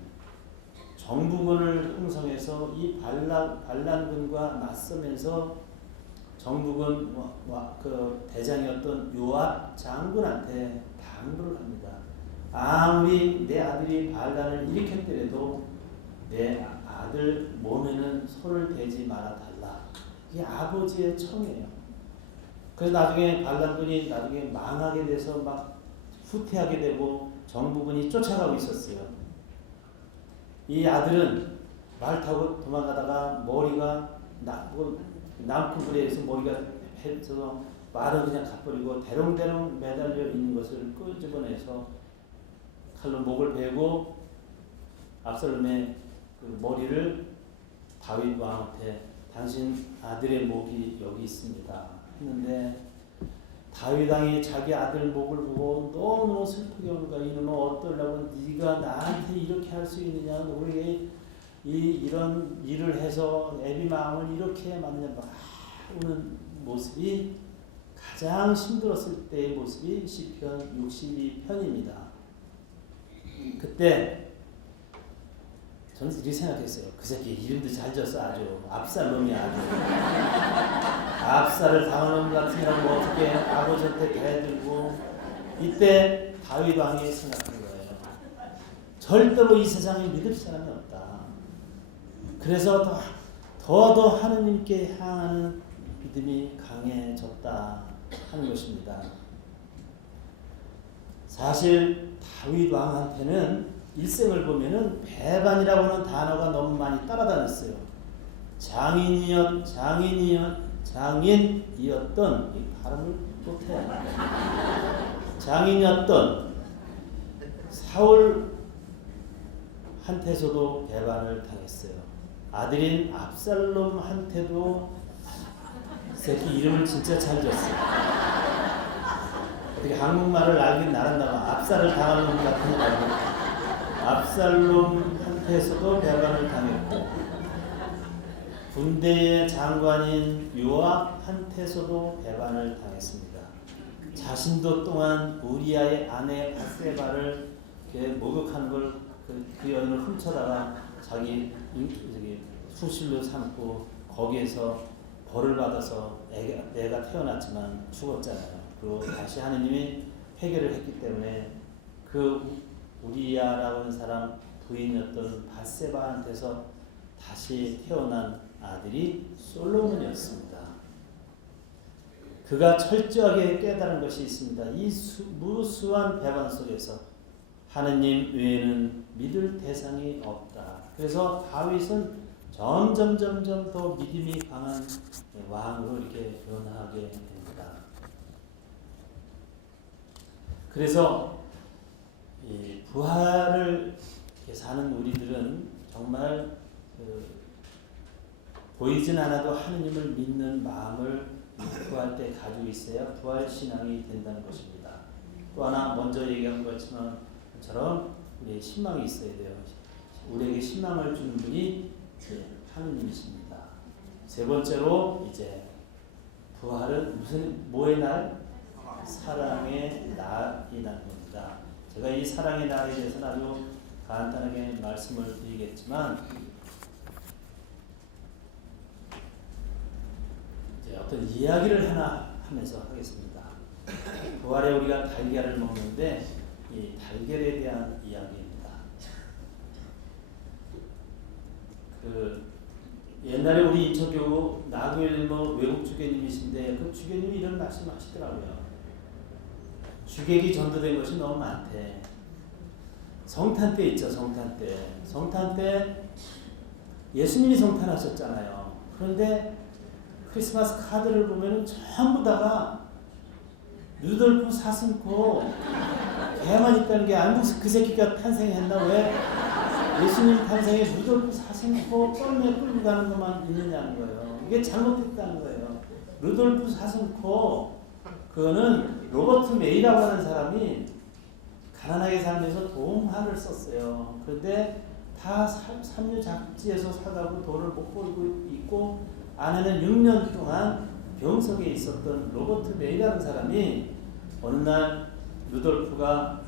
정부군을 형성해서 이 반란군과 맞서면서 정부군 그 대장이었던 요압 장군한테 당부를 합니다. 아무리 내 아들이 반란을 일으켰더라도 내 아들 몸에는 손을 대지 말아 달라. 이게 아버지의 청이에요. 그래서 나중에 반란군이 나중에 망하게 돼서 막 후퇴하게 되고 정부군이 쫓아가고 있었어요. 이 아들은 말 타고 도망가다가 머리가 남구불에 의해서 머리가 패서 말은 그냥 가버리고 대롱대롱 매달려 있는 것을 끄집어내서 칼로 목을 베고 압살롬의 그 머리를 다윗 왕한테 당신 아들의 목이 여기 있습니다 했는데 다윗 왕이 자기 아들 목을 보고 너무너무 슬프게 오는 거야. 이놈은 어떠려고 네가 나한테 이렇게 할 수 있느냐. 우리에게 이런 일을 해서 애비 마음을 이렇게 만드냐. 막 우는 모습이 가장 힘들었을 때의 모습이 시편 62편입니다. 그때 저는 이렇게 생각했어요. 그 새끼 이름도 잘 졌어. 아주 압살롬이 아주 압살을 당한 놈 같으면 뭐 어떻게 아버지한테 대들고. 이때 다윗 왕이 생각한 거예요. 절대로 이 세상에 믿을 사람이 없다. 그래서 더더 하느님께 향하는 믿음이 강해졌다 하는 것입니다. 사실 다윗 왕한테는 일생을 보면은 배반이라고 하는 단어가 너무 많이 따라다녔어요. 장인이었던 이 발음을 못해. 장인이었던 사울한테서도 배반을 당했어요. 아들인 압살롬한테도 새끼 이름을 진짜 잘 졌어요. 어떻게 한국말을 알긴 알았나봐. 압살을 당할 놈 같은 거라고. 압살롬한테서도 배반을 당했고 군대의 장관인 요압한테서도 배반을 당했습니다. 자신도 또한 우리아의 아내 바세바를 목욕하는 걸 그 여인을 훔쳐다가 자기 수실로 삼고 거기에서 벌을 받아서 애가 태어났지만 죽었잖아요. 그리고 다시 하느님이 해결을 했기 때문에 그 우리아라고 하는 사람 부인이었던 바세바한테서 다시 태어난 아들이 솔로몬이었습니다. 그가 철저하게 깨달은 것이 있습니다. 이 무수한 배반 속에서 하느님 외에는 믿을 대상이 없다. 그래서 다윗은 점점 더 믿음이 강한 왕으로 이렇게 변화하게 됩니다. 그래서 이 부활을 사는 우리들은 정말 보이진 않아도 하느님을 믿는 마음을 부활 때 가지고 있어야 부활 신앙이 된다는 것입니다. 또 하나 먼저 얘기한 것처럼 우리의 신망이 있어야 돼요. 우리에게 신망을 주는 분이 하느님이십니다. 세 번째로 이제 부활은 뭐의 날? 사랑의 날이라는 겁니다. 제가 이 사랑의 날에 대해서는 아주 간단하게 말씀을 드리겠지만 이제 어떤 이야기를 하나 하면서 하겠습니다. 부활에 우리가 달걀을 먹는데 이 달걀에 대한 이야기입니다. 옛날에 우리 인천교구 나그일 외국 주교님이신데 그 주교님이 이런 말씀하시더라고요. 주객이 전도된 것이 너무 많대. 성탄 때 있죠. 성탄 때 예수님이 성탄하셨잖아요. 그런데 크리스마스 카드를 보면은 전부 다가 루돌프 사슴코 개만 있다는 게 아무 그 새끼가 탄생했나? 왜 예수님 탄생에 루돌프 사슴코 뻘매 끌고 가는 것만 있느냐는 거예요. 이게 잘못됐다는 거예요. 루돌프 사슴코 그거는 로버트 메이라고 하는 사람이 가난하게 살면서 동화를 썼어요. 그런데 다 삼류 잡지에서 사가고 돈을 못 벌고 있고 아내는 6년 동안 병석에 있었던 로버트 메이라는 사람이 어느 날 루돌프가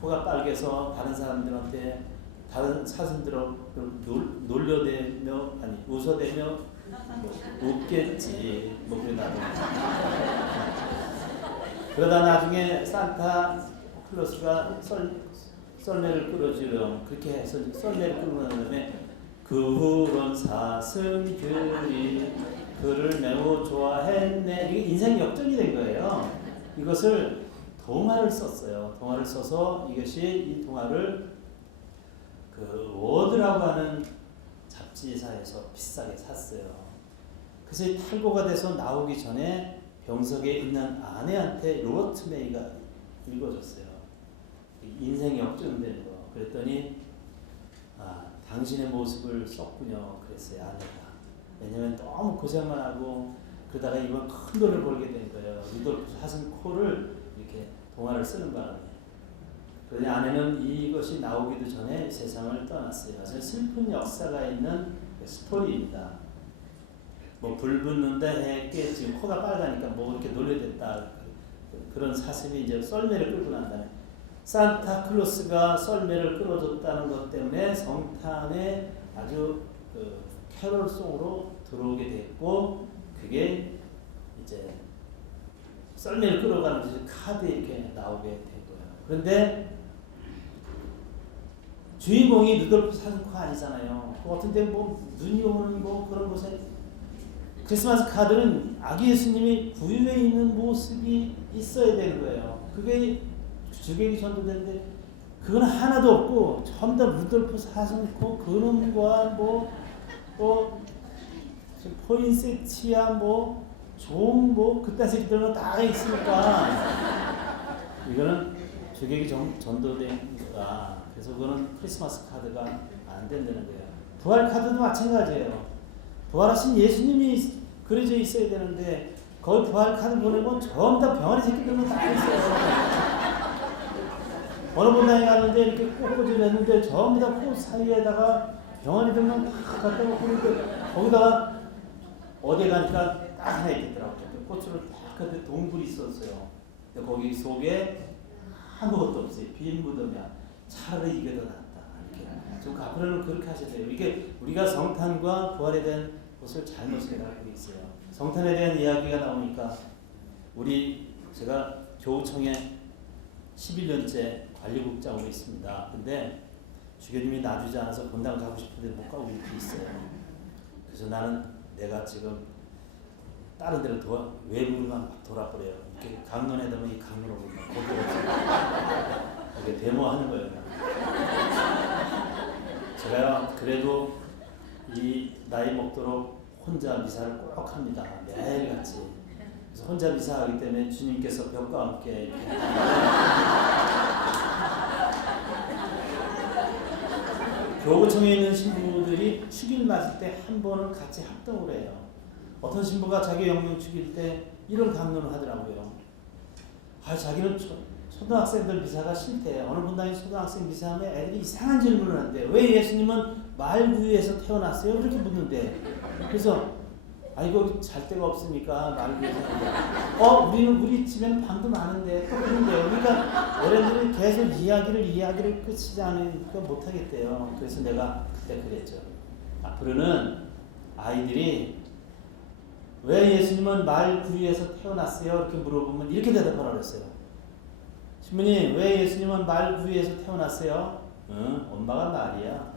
코가 빨개서 다른 사람들한테 다른 사슴들을 놀려대며 웃어대며 웃겠지 그러다 나중에 산타 클로스가 썰매를 끌어주려 그렇게 해서 썰매를 끌고 난 다음에 그 그 후론 사슴들이 그를 매우 좋아했네. 이게 인생 역전이 된 거예요. 이것을 동화를 썼어요. 동화를 써서 이것이 이 동화를 그 워드라고 하는 잡지사에서 비싸게 샀어요. 그래서 이 탈고가 돼서 나오기 전에 병석에 있는 아내한테 로버트 메이가 읽어줬어요. 인생 역전된 거. 그랬더니 당신의 모습을 썼군요. 그랬어요. 아내가. 왜냐면 너무 고생만 하고 그러다가 이번 큰 돈을 벌게 된 거예요. 루돌프 사슴코를 이렇게 동화를 쓰는 바람에. 그런데 아내는 이것이 나오기도 전에 세상을 떠났어요. 아주 슬픈 역사가 있는 스토리입니다. 뭐 불 붙는데 해게 지금 코가 빨가니까 뭐 이렇게 놀래댔다. 그런 사슴이 이제 썰매를 끌고 난 다음에 산타클로스가 썰매를 끌어줬다는 것 때문에 성탄에 아주 그 캐롤송으로 들어오게 됐고, 그게 이제 썰매를 끌어가는 카드에 이렇게 나오게 된 거예요. 그런데 주인공이 루돌프 사슴코 아니잖아요. 그 어떤 때 뭐 눈이 오는 뭐 그런 곳에 크리스마스 카드는 아기 예수님이 구유에 있는 모습이 있어야 되는 거예요. 그게 주객이 전도되는데 그건 하나도 없고 전부 다 루돌프 사슴코 그놈과 뭐 포인세티아 종 그딴 새끼들은 다 있으니까 이거는 주객이 전도된 거다. 그래서 그거는 크리스마스 카드가 안 된다는 거예요. 부활 카드도 마찬가지예요. 부활하신 예수님이 그려져 있어야 되는데 거기 부활 카드 보내면 전부 다 병아리 새끼들만 다 있어요. 어느 분당에 갔는데 이렇게 꽃꽂이를 했는데 전부 다 꽃 사이에다가 병아리들만 다 갖다 놓고 거기다가 어디 가니까 딱 하나 있더라고요. 꽃을 딱 근데 동굴이 있었어요. 근데 거기 속에 아무것도 없어요. 빈 무덤이야. 차라리 이게 더 낫다. 이렇게. 좀 앞으로는 그렇게 하셔야 돼요. 이게 우리가 성탄과 부활에 대한 것을 잘못 생각하고 있어요. 성탄에 대한 이야기가 나오니까 제가 교우청에 11년째 관리국장으로 있습니다. 근데 주교님이 놔주지 않아서 본당 가고 싶은데 못 가고 이렇게 있어요. 그래서 나는 내가 지금 다른 데로 외부로만 돌아버려요. 이렇게 강론에 되면 이 강론으로 이렇게 데모하는 거예요. 제가 그래도 이 나이 먹도록 혼자 미사를 꼭 합니다. 매일같이. 그래서 혼자 미사하기 때문에 주님께서 벽과 함께 이렇게 교구청에 있는 신부들이 축일 맞을 때 한 번은 같이 합동을 해요. 어떤 신부가 자기 영령 축일 때 이런 강론을 하더라고요. 자기는 초등학생들 미사가 싫대요. 어느 분당이 초등학생 미사하면 애들이 이상한 질문을 한대요. 왜 예수님은 말구유에서 태어났어요? 그렇게 묻는데. 그래서 이거 잘 데가 없으니까 말구유에서 우리는 우리 집에는 방도 많은데 또 그런데요. 그러니까 어른들이 계속 이야기를 끝이지 않으니까 못하겠대요. 그래서 내가 그때 그랬죠. 앞으로는 아이들이 왜 예수님은 말구유에서 태어났어요? 이렇게 물어보면 이렇게 대답하라고 했어요. 신부님, 왜 예수님은 말구유에서 태어났어요? 응, 엄마가 말이야.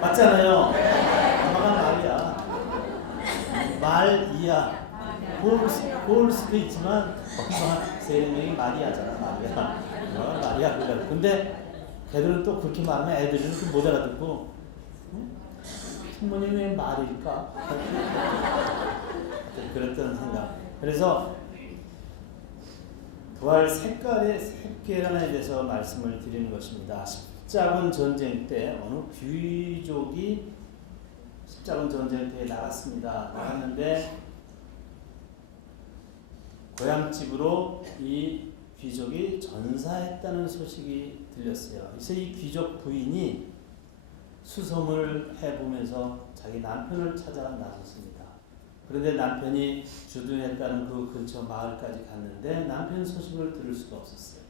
맞잖아요. 엄마가 말이야. 말이야. 볼 수도 있지만 엄마 세 명이 마리아잖아. 마리아. 근데 걔들은 또 그렇게 말하면 애들은 못 알아듣고 부모님이 왜 말일까? 그랬던 생각. 그래서 부활 색깔의 색계란에 대해서 말씀을 드리는 것입니다. 십자군 전쟁 때 어느 귀족이 십자군 전쟁 때 나갔는데 고향집으로 이 귀족이 전사했다는 소식이 들렸어요. 그래서 이 귀족 부인이 수소문을 해보면서 자기 남편을 찾아 나섰습니다. 그런데 남편이 주둔했다는 그 근처 마을까지 갔는데 남편 소식을 들을 수가 없었어요.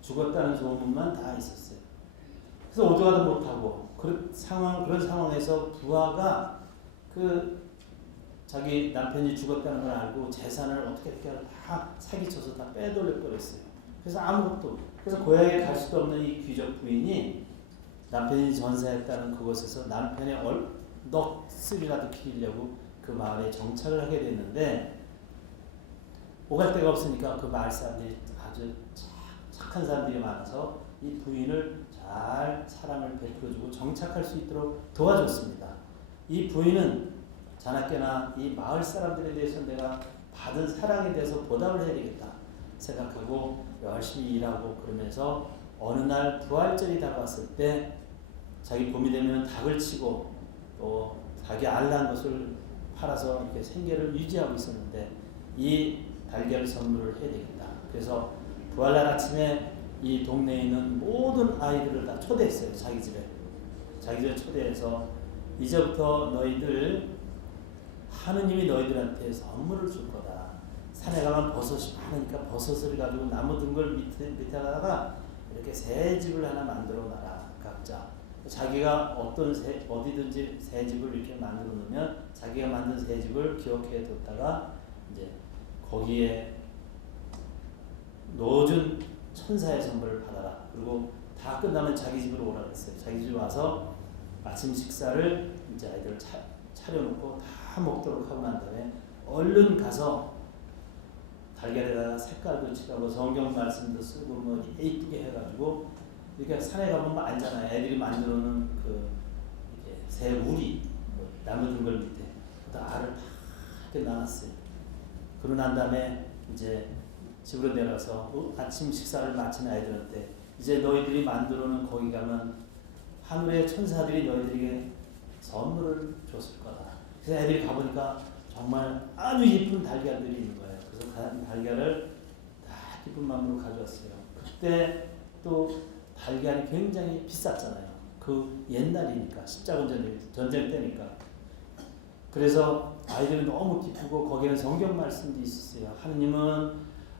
죽었다는 소문만 다 있었어요. 그래서 오도 가도 못하고 그런 상황에서 부하가 그 자기 남편이 죽었다는 걸 알고 재산을 어떻게 다 사기쳐서 다 빼돌려 버렸어요. 그래서 아무것도, 그래서 고향에 갈 수도 없는 이 귀족 부인이 남편이 전사했다는 그곳에서 남편의 넋을이라도 기리려고 그 마을에 정착을 하게 됐는데, 오갈 데가 없으니까 그 마을 사람들이 아주 착한 사람들이 많아서 이 부인을 잘 사랑을 베풀어주고 정착할 수 있도록 도와줬습니다. 이 부인은 자나깨나 이 마을 사람들에 대해서 내가 받은 사랑에 대해서 보답을 해야 되겠다 생각하고 열심히 일하고, 그러면서 어느 날 부활절이 다가왔을 때 자기 봄이 되면 닭을 치고 또 닭이 알 난 것을 팔아서 이렇게 생계를 유지하고 있었는데, 이 달걀 선물을 해야 되겠다. 그래서 부활날 아침에 이 동네에 있는 모든 아이들을 다 초대했어요. 자기 집에 초대해서 이제부터 너희들, 하느님이 너희들한테 선물을 줄 거다. 산에 가면 버섯이 많으니까 버섯을 가지고 나무 등걸 밑에다가 이렇게 새 집을 하나 만들어 놔라. 각자 자기가 어디든지 새 집을 이렇게 만들어 놓으면 자기가 만든 새 집을 기억해 뒀다가 이제 거기에 놓아준 천사의 선물을 받아라. 그리고 다 끝나면 자기 집으로 오라 그랬어요. 자기 집 와서 아침 식사를 이제 아이들 차려놓고 다 먹도록 하고 난 다음에 얼른 가서 달걀에다가 색깔도 칠하고 성경 말씀도 쓰고 뭐 예쁘게 해가지고, 이렇게 산에 가보면 알잖아요. 애들이 만들어놓은 그 이렇게 새 우리 나무 등걸 밑에 알을 다 이렇게 놔놨어요. 그러고 난 다음에 이제 집으로 내려가서 아침 식사를 마친 아이들한테 이제 너희들이 만들어놓은 거기 가면 하늘의 천사들이 너희들에게 선물을 줬을 거다. 그래서 애들이 가보니까 정말 아주 예쁜 달걀들이 있는 거예요. 그래서 달걀을 다 기쁜 마음으로 가져왔어요. 그때 또 달걀이 굉장히 비쌌잖아요. 그 옛날이니까, 십자군 전쟁 때니까. 그래서 아이들은 너무 기쁘고 거기에는 성경 말씀도 있었어요.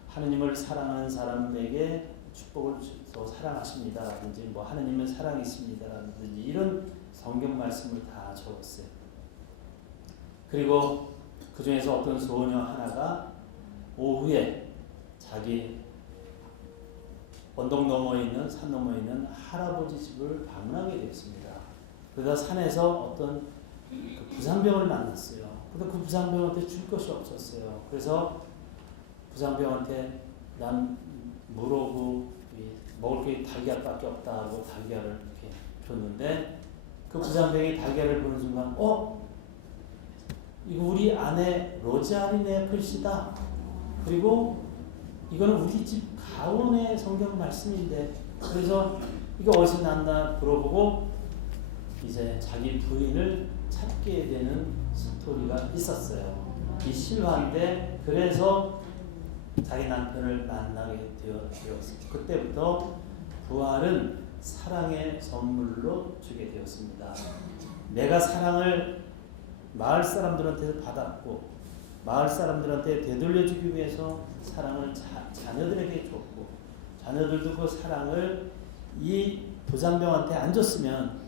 하느님을 사랑하는 사람에게 축복을 더 사랑하십니다. 라든지 뭐 하느님은 사랑이 있습니다. 라든지 이런 성경 말씀을 다 적었어요. 그리고 그 중에서 어떤 소녀 하나가 오후에 자기 언덕 넘어 있는, 산 넘어 있는 할아버지 집을 방문하게 되었습니다. 그러다 산에서 어떤 그 부상병을 만났어요. 근데 그 부상병한테 줄 것이 없었어요. 그래서 부상병한테 난 물어고 먹을 게 달걀밖에 없다 하고 달걀을 이렇게 줬는데, 그 부상병이 달걀을 보는 순간 이거 우리 아내 로자린의 글씨다. 그리고 이거는 우리 집 가원의 성경 말씀인데, 그래서 이거 어디서 났나 물어보고 이제 자기 부인을 찾게 되는 스토리가 있었어요. 이 실화인데, 그래서 자기 남편을 만나게 되었어요. 그때부터 부활은 사랑의 선물로 주게 되었습니다. 내가 사랑을 마을 사람들한테 받았고, 마을 사람들한테 되돌려주기 위해서 사랑을 자녀들에게 줬고, 자녀들도 그 사랑을 이 부상병한테 안 줬으면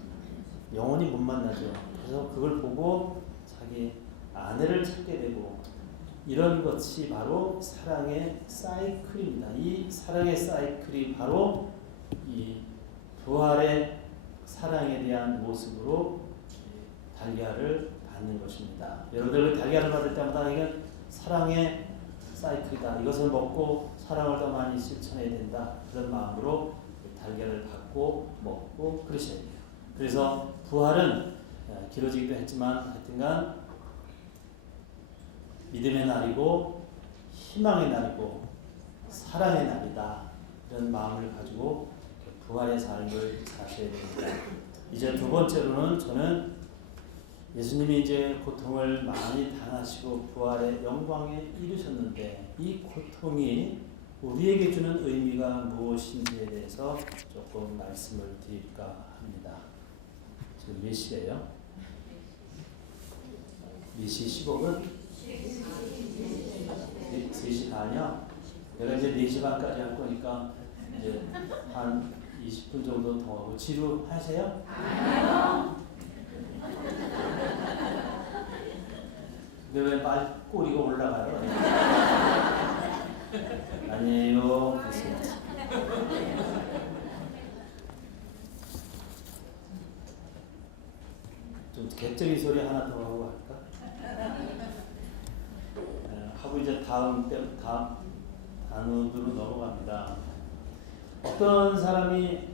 영원히 못 만나죠. 그래서 그걸 보고 자기 아내를 찾게 되고, 이런 것이 바로 사랑의 사이클입니다. 이 사랑의 사이클이 바로 이 부활의 사랑에 대한 모습으로 달걀을 받는 것입니다. 여러분들 달걀을 받을 때마다 이건 사랑의 사이클이다. 이것을 먹고 사랑을 더 많이 실천해야 된다. 그런 마음으로 달걀을 받고 먹고 그러셔야 돼요. 그래서 부활은 길어지기도 했지만 하여튼간 믿음의 날이고 희망의 날이고 사랑의 날이다. 이런 마음을 가지고 부활의 삶을 사셔야 됩니다. 이제 두 번째로는 저는 예수님이 이제 고통을 많이 당하시고 부활의 영광에 이르셨는데, 이 고통이 우리에게 주는 의미가 무엇인지에 대해서 조금 말씀을 드릴까 합니다. 지금 몇 시예요? 4시 15분? 3시 반이요? 내가 이제 4시 반까지 할 거니까 이제 한 20분 정도 더 하고 지루하세요? 아니요. 근데 왜 말 꼬리가 올라가요? 아니에요. 좀 개적인 소리 하나 더 하고 할까? 하고 이제 다음 단어로 넘어갑니다. 어떤 사람이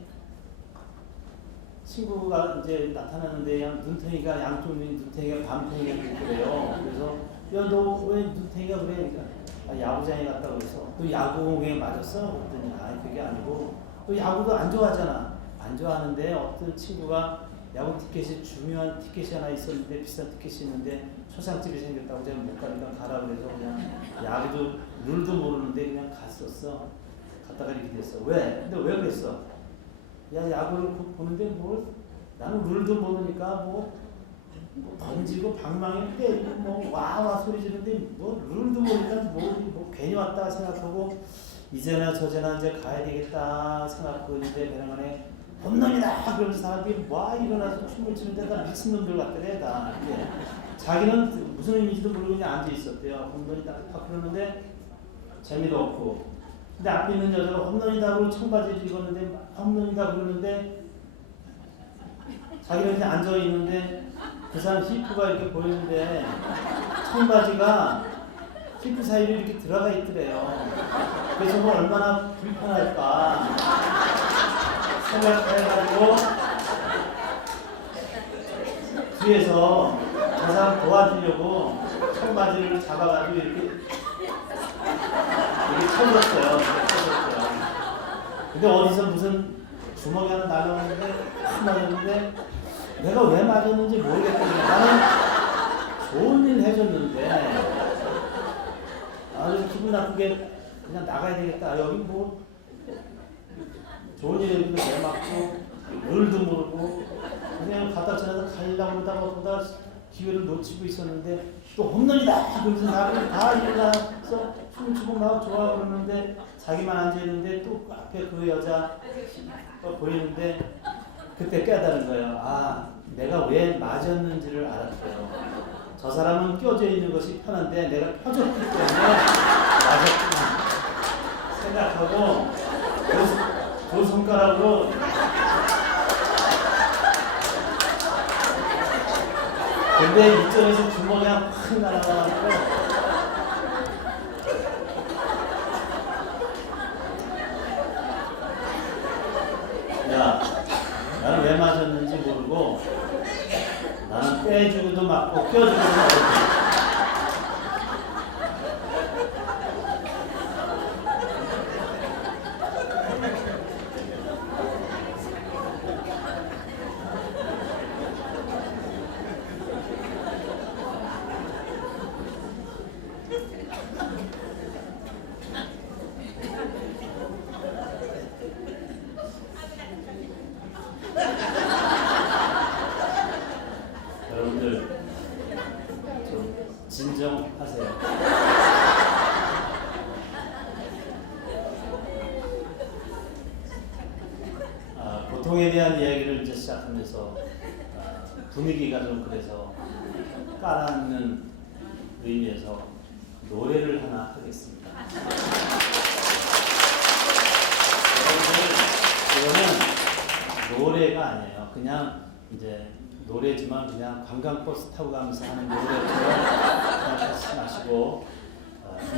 친구가 이제 나타나는데 눈탱이가 양쪽 눈탱이가 밤탱이가 그래요. 그래서 야 너 왜 눈탱이가 그래? 그러니까 야구장에 갔다 그래서 너 야구공에 맞았어? 그랬더니 그게 아니고 너 야구도 안 좋아하잖아. 안 좋아하는데 어떤 친구가 야구 티켓이 중요한 티켓이 하나 있었는데 비싼 티켓이 있는데 초상집이 생겼다고 제가 못 가니까 가라 그래서 그냥 야구도 룰도 모르는데 그냥 갔었어. 갔다가 이렇게 됐어. 왜? 근데 왜 그랬어? 야 야구를 보는데 뭘 나는 룰도 모르니까 뭐 던지고 방망이 때리고 뭐 와와 소리 지르는데 뭐 룰도 모르니까 뭐 괜히 왔다 생각하고 이제나 저제나 이제 가야 되겠다 생각하고 있는데 배낭안에 홈런이다 그러면서 사람들이 와 일어나서 춤을 추는데 다 미친놈들 같더래 다. 예. 자기는 무슨 의미인지도 모르고 그냥 앉아 있었대요. 홈런이다 그러는데 재미도 없고 근데 앞에 있는 여자가 홈런이다 그러고 청바지를 입었는데 홈런이다 그러는데 자기는 그냥 앉아 있는데 그 사람 히프가 이렇게 보이는데 청바지가 히프 사이로 이렇게 들어가 있더래요. 그래서 뭐 얼마나 불편할까 생각해가지고 뒤에서 저 사람 도와주려고 청바지를 잡아가지고 이렇게 쳐줬어요. 근데 어디서 무슨 주먹이 하나 날라오는데 맞았는데 내가 왜 맞았는지 모르겠거든요. 나는 좋은 일 해줬는데 아주 기분 나쁘게 그냥 나가야 되겠다. 여기 뭐 좋은 일 해줬는데 왜 맞고 룰도 모르고 그냥 갖다 쳐서 가려고 그러다가 보다 기회를 놓치고 있었는데 또 홈런이다! 그러면서 나를 다 일어나서 춤추고 막 좋아 그러는데 자기만 앉아있는데 또 앞에 그 여자 보이는데 그때 깨달은 거예요. 아, 내가 왜 맞았는지를 알았대요. 저 사람은 껴져 있는 것이 편한데 내가 펴졌기 때문에 맞았구나 생각하고 두 손가락으로 근데 이쪽에서 주먹이 확 날아가고 야 나는 왜 맞았는지 모르고 나는 빼주고도 맞고 껴주고도 맞고 여러분들 좀 진정하세요. 고통에 대한 이야기를 이제 시작하면서 분위기가 좀 그래서 깔아앉는 의미에서 노래를 하나 하겠습니다. 여러분들 이거는 노래가 아니에요. 그냥 이제 노래지만 그냥 관광버스 타고 가면서 하는 노래처럼 생각하지 마시고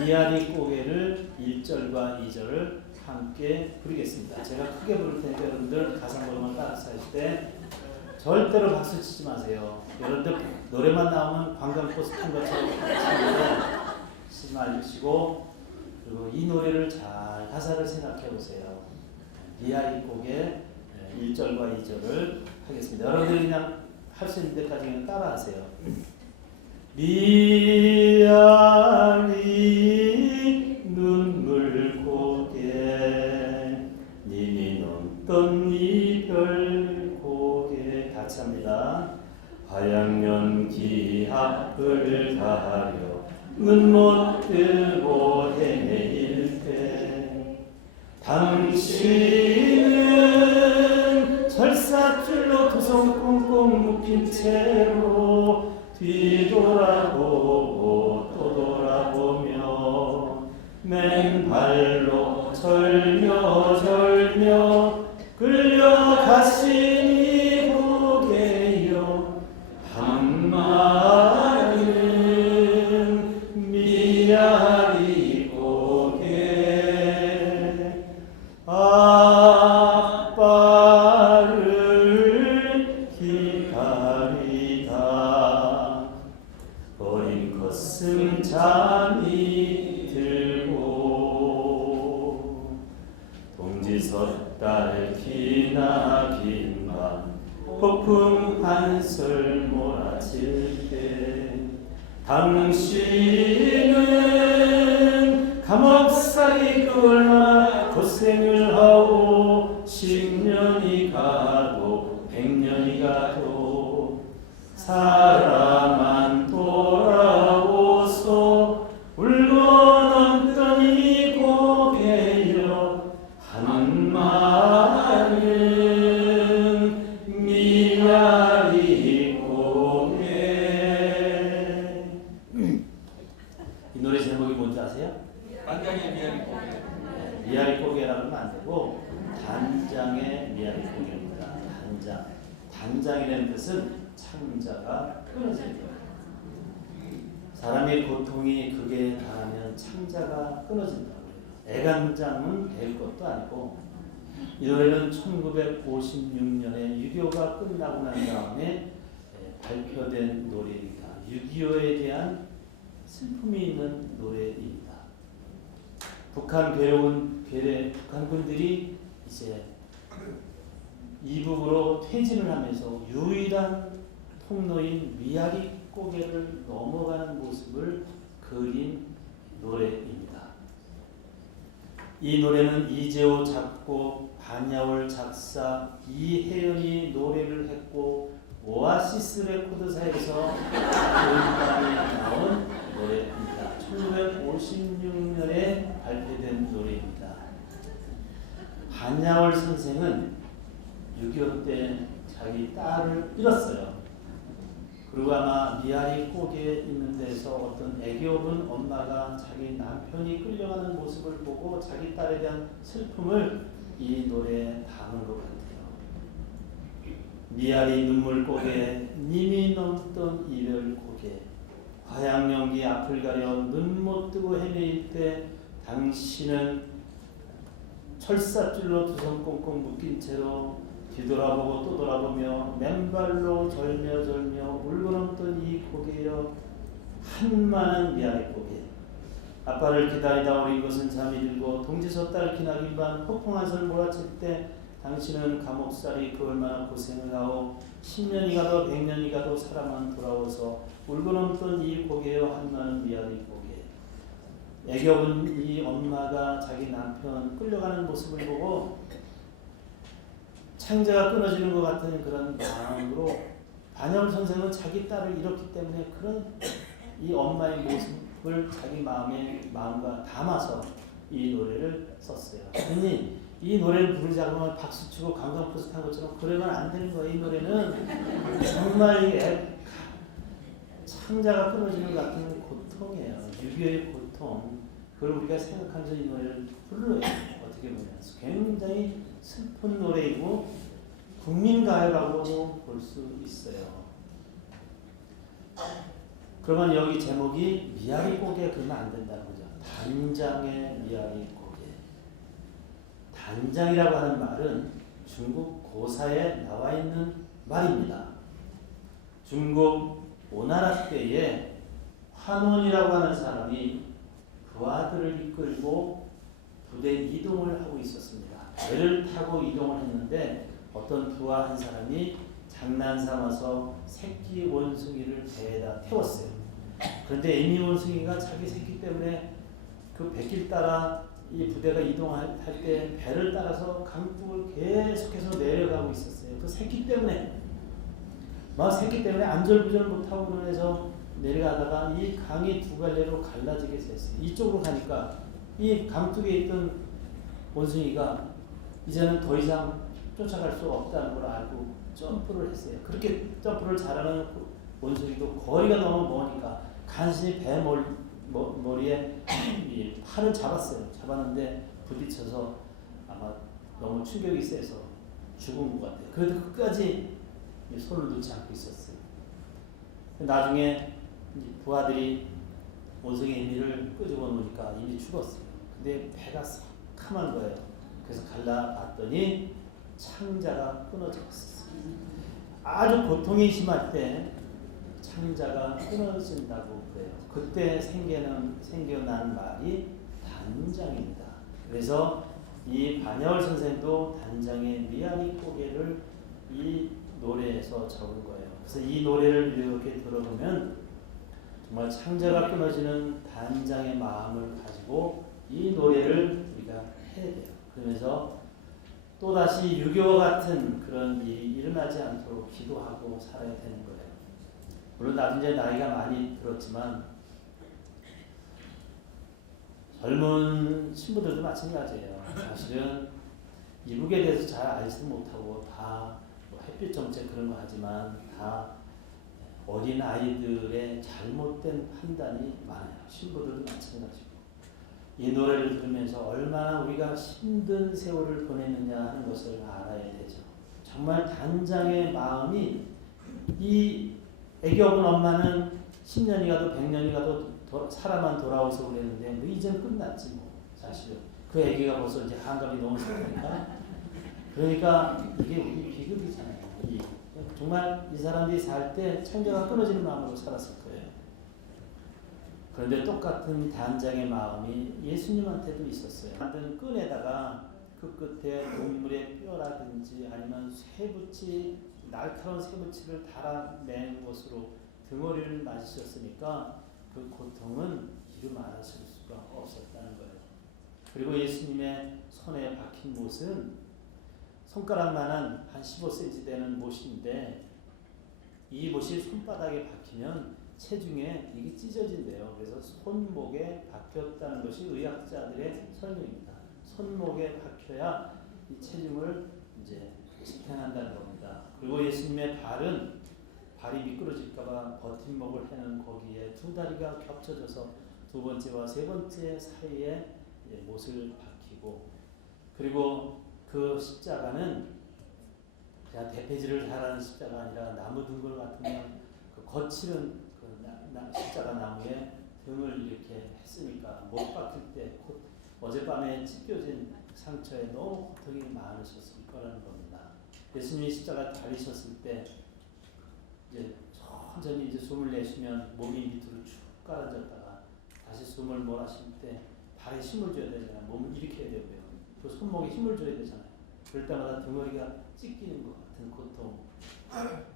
이야리 고개를 1절과 2절을 함께 부르겠습니다. 제가 크게 부를 테니까 여러분들 가사로만 따라서 하실 때 절대로 박수 치지 마세요. 여러분들 노래만 나오면 관광버스 탄 것처럼 치지 말으시고 그리고 이 노래를 잘 가사를 생각해 보세요. 이야리 고개 1절과 2절을 하겠습니다. 여러분들이 그냥 할 수 있는 데까지 그냥 따라하세요. 미아리 눈물 고개 님이 넘던 이별 고개 같이 합니다. 화양연 기합을 가려 눈 못 뜨고 헤매일 때 당신은 철사줄로 두 손 꽁꽁 묶인 채로 뒤돌아보고 잠이 들고 동지 섣달 기나긴 밤 폭풍 한술 몰아칠 때 당신은 감옥살이 얼마나 고생을 하고 10년이 가도 100년이 가도 사람만 돌아오소 울고 넘던 이 고개여 하는 말은 미아리 고개. 이 노래 제목이 뭔지 아세요? 단장의 미아리 고개. 미아리 고개라고 하면 안 되고 단장의 미아리 고개입니다. 단장이라는 뜻은 창자가 끊어집니다. 사람의 고통이 극에 닿으면 창자가 끊어진다고 해요. 애간장은 될 것도 아니고 이 노래는 1956년에 6.25가 끝나고 난 다음에 발표된 노래입니다. 6.25에 대한 슬픔이 있는 노래입니다. 북한 북한군들이 이제 이북으로 퇴진을 하면서 유일한 통로인 미아리 고개를 넘어가는 모습을 그린 노래입니다. 이 노래는 이재호 작곡, 반야월 작사, 이혜연이 노래를 했고 오아시스 레코드사에서 음반이 나온 노래입니다. 1956년에 발표된 노래입니다. 반야월 선생은 6.25 때 자기 딸을 잃었어요. 그리고 아마 미아리 고개에 있는 데서 어떤 애교분 엄마가 자기 남편이 끌려가는 모습을 보고 자기 딸에 대한 슬픔을 이 노래에 담은 것 같아요. 미아리 눈물 고개 님이 넘던 이별 고개 화양연기 앞을 가려 눈 못 뜨고 헤매일 때 당신은 철사줄로 두 손 꽁꽁 묶인 채로 뒤돌아보고 또 돌아보며 맨발로 절며절며 울고 넘던 이 고개여 한많은 미아리 고개 아빠를 기다리다 어린 것은 잠이 들고 동지 섣달 기나긴 밤 폭풍 한술 몰아칠 때 당신은 감옥살이 그 얼마나 고생을 하고 10년이 가도 100년이 가도 사람만 돌아오서 울고 넘던 이 고개여 한많은 미아리 고개 애교는 이 엄마가 자기 남편 끌려가는 모습을 보고 창자가 끊어지는 것 같은 그런 마음으로 반야월 선생은 자기 딸을 잃었기 때문에 그런 이 엄마의 모습을 자기 마음과 담아서 이 노래를 썼어요. 아니 이 노래를 부르자고 하면 박수치고 강강포스 탄 것처럼 그러면 안 되는 거예요. 이 노래는 정말 창자가 끊어지는 것 같은 고통이에요. 6.25의 고통. 그걸 우리가 생각하면서 이 노래를 불러요. 어떻게 보면 굉장히 슬픈 노래이고 국민가요라고 볼 수 있어요. 그러면 여기 제목이 미아리 고개 그러면 안 된다는 거죠. 단장의 미아리 고개. 단장이라고 하는 말은 중국 고사에 나와 있는 말입니다. 중국 오나라 때에 환원이라고 하는 사람이 부하들을 이끌고 부대 이동을 하고 있었습니다. 배를 타고 이동을 했는데 어떤 부하 한 사람이 장난 삼아서 새끼 원숭이를 배에다 태웠어요. 그런데 애미 원숭이가 자기 새끼 때문에 그 배길 따라 이 부대가 이동할 때 배를 따라서 강둑을 계속해서 내려가고 있었어요. 그 새끼 때문에 안절부절 못하고 그러면서 내려가다가 이 강이 두 갈래로 갈라지게 됐어요. 이쪽으로 가니까 이 강둑에 있던 원숭이가 이제는 더 이상 쫓아갈 수 없다는 걸 알고 점프를 했어요. 그렇게 점프를 잘하는 원숭이도 거리가 너무 머니까 간신히 배 머리에 팔을 잡았는데 부딪혀서 아마 너무 충격이 세서 죽은 것 같아요. 그래도 끝까지 손을 놓지 않고 있었어요. 나중에 부하들이 원숭이 애미를 끄집어 놓으니까 이미 죽었어요. 근데 배가 새카만 거예요. 그래서 갈라봤더니 창자가 끊어져 있었어요. 아주 고통이 심할 때 창자가 끊어진다고 그래요. 그때 생겨난 말이 단장입니다. 그래서 이 반야월 선생도 단장의 미아리 고개를 이 노래에서 적은 거예요. 그래서 이 노래를 이렇게 들어보면 정말 창자가 끊어지는 단장의 마음을 가지고 이 노래를 우리가 해야 돼요. 그러면서 또다시 유교와 같은 그런 일이 일어나지 않도록 기도하고 살아야 되는 거예요. 물론 나도 이제 나이가 많이 들었지만 젊은 신부들도 마찬가지예요. 사실은 이북에 대해서 잘 알지도 못하고 다뭐 햇빛 정책 그런 거 하지만 다 어린 아이들의 잘못된 판단이 많아요. 신부들도 마찬가지고. 이 노래를 들으면서 얼마나 우리가 힘든 세월을 보냈느냐 하는 것을 알아야 되죠. 정말 단장의 마음이 이 애기 없는 엄마는 10년이 가도 100년이 가도 사람만 돌아와서 그랬는데 뭐 이제는 끝났지 뭐 사실은. 그 애기가 벌써 이제 한갑이 넘었으니까. 그러니까 이게 우리 비극이잖아요. 정말 이 사람들이 살 때 창자가 끊어지는 마음으로 살았을 거예요. 그런데 똑같은 단장의 마음이 예수님한테도 있었어요. 만든 끈에다가 그 끝에 동물의 뼈라든지 아니면 쇠붙이, 날카로운 쇠붙이를 달아낸 것으로 등허리를 맞으셨으니까 그 고통은 이루 말하실 수가 없었다는 거예요. 그리고 예수님의 손에 박힌 못은 손가락만한 한 15cm 되는 못인데 이 못이 손바닥에 박히면 체중에 이게 찢어진대요. 그래서 손목에 박혔다는 것이 의학자들의 설명입니다. 손목에 박혀야 이 체중을 이제 지탱한다는 겁니다. 그리고 예수님의 발이 미끄러질까봐 버팀목을 해는 거기에 두 다리가 겹쳐져서 두 번째와 세 번째 사이에 못을 박히고, 그리고 그 십자가는 그냥 대패질을 잘하는 십자가 아니라 나무 등골 같으면 그 거칠은 그 십자가 나무에 등을 이렇게 했으니까 못 박힐 때 어젯밤에 찢겨진 상처에 너무 고통이 많으셨을 거라는 겁니다. 예수님이 십자가 달리셨을 때 이제 천천히 이제 숨을 내쉬면 몸이 밑으로 쭉 깔아졌다가 다시 숨을 몰아쉴 때 발에 힘을 줘야 되잖아요. 몸을 일으켜야 되고요. 그 손목에 힘을 줘야 되잖아요. 그럴 때마다 등허리가 찢기는 것 같은 고통.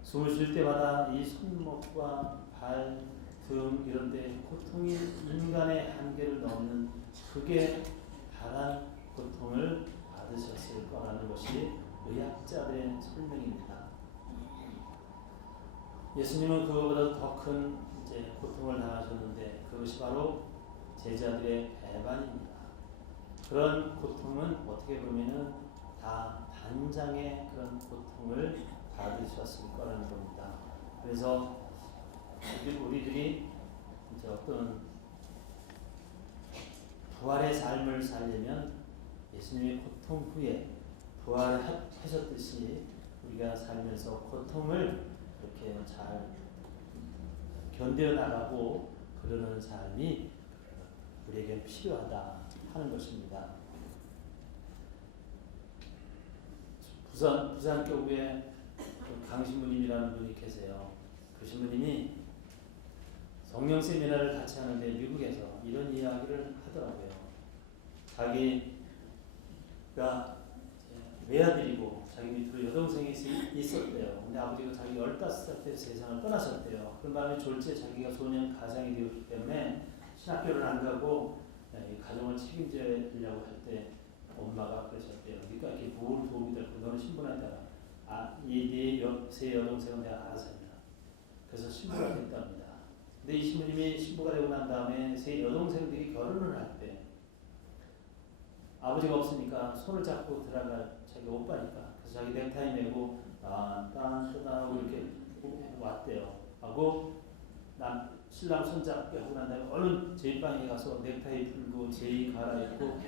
숨을 쉴 때마다 이 손목과 발, 등 이런 데 고통이 인간의 한계를 넘는 극에 달한 고통을 받으셨을 거라는 것이 의학자들의 설명입니다. 예수님은 그거보다 더 큰 고통을 당하셨는데 그것이 바로 제자들의 배반입니다. 그런 고통은 어떻게 보면은 다 단장의 그런 고통을 받으셨을 거라는 겁니다. 그래서 우리들이 이제 어떤 부활의 삶을 살려면 예수님의 고통 후에 부활하셨듯이 우리가 살면서 고통을 이렇게 잘 견뎌 나가고 그러는 삶이 우리에게 필요하다 하는 것입니다. 부산교구에 강신부님이라는 분이 계세요. 그 신부님이 성령 세미나를 같이 하는데 미국에서 이런 이야기를 하더라고요. 자기가 외아들이고 자기 밑으로 여동생이 있었대요. 근데 아버지가 자기 15살 때 세상을 떠나셨대요. 그런 바람에 졸지에 자기가 소년 가장이 되었기 때문에 신학교를 안 가고 이 가정을 책임져야려고 할 때 엄마가 그러셨대요. 그러니까 이렇게 뭘 도움이 될까? 너는 신분한다. 세 여동생은 내가 알아서 합니다. 그래서 신부가 됐답니다. 근데 이 신부님이 신부가 되고 난 다음에 세 여동생들이 결혼을 할 때 아버지가 없으니까 손을 잡고 들어갈 자기 오빠니까 그래서 자기 넥타이 메고 딴딴딴하고 이렇게 왔대요. 하고 신랑 손잡게 하고 난 다음에 얼른 제이방에 가서 넥타이 풀고 제이 갈아입고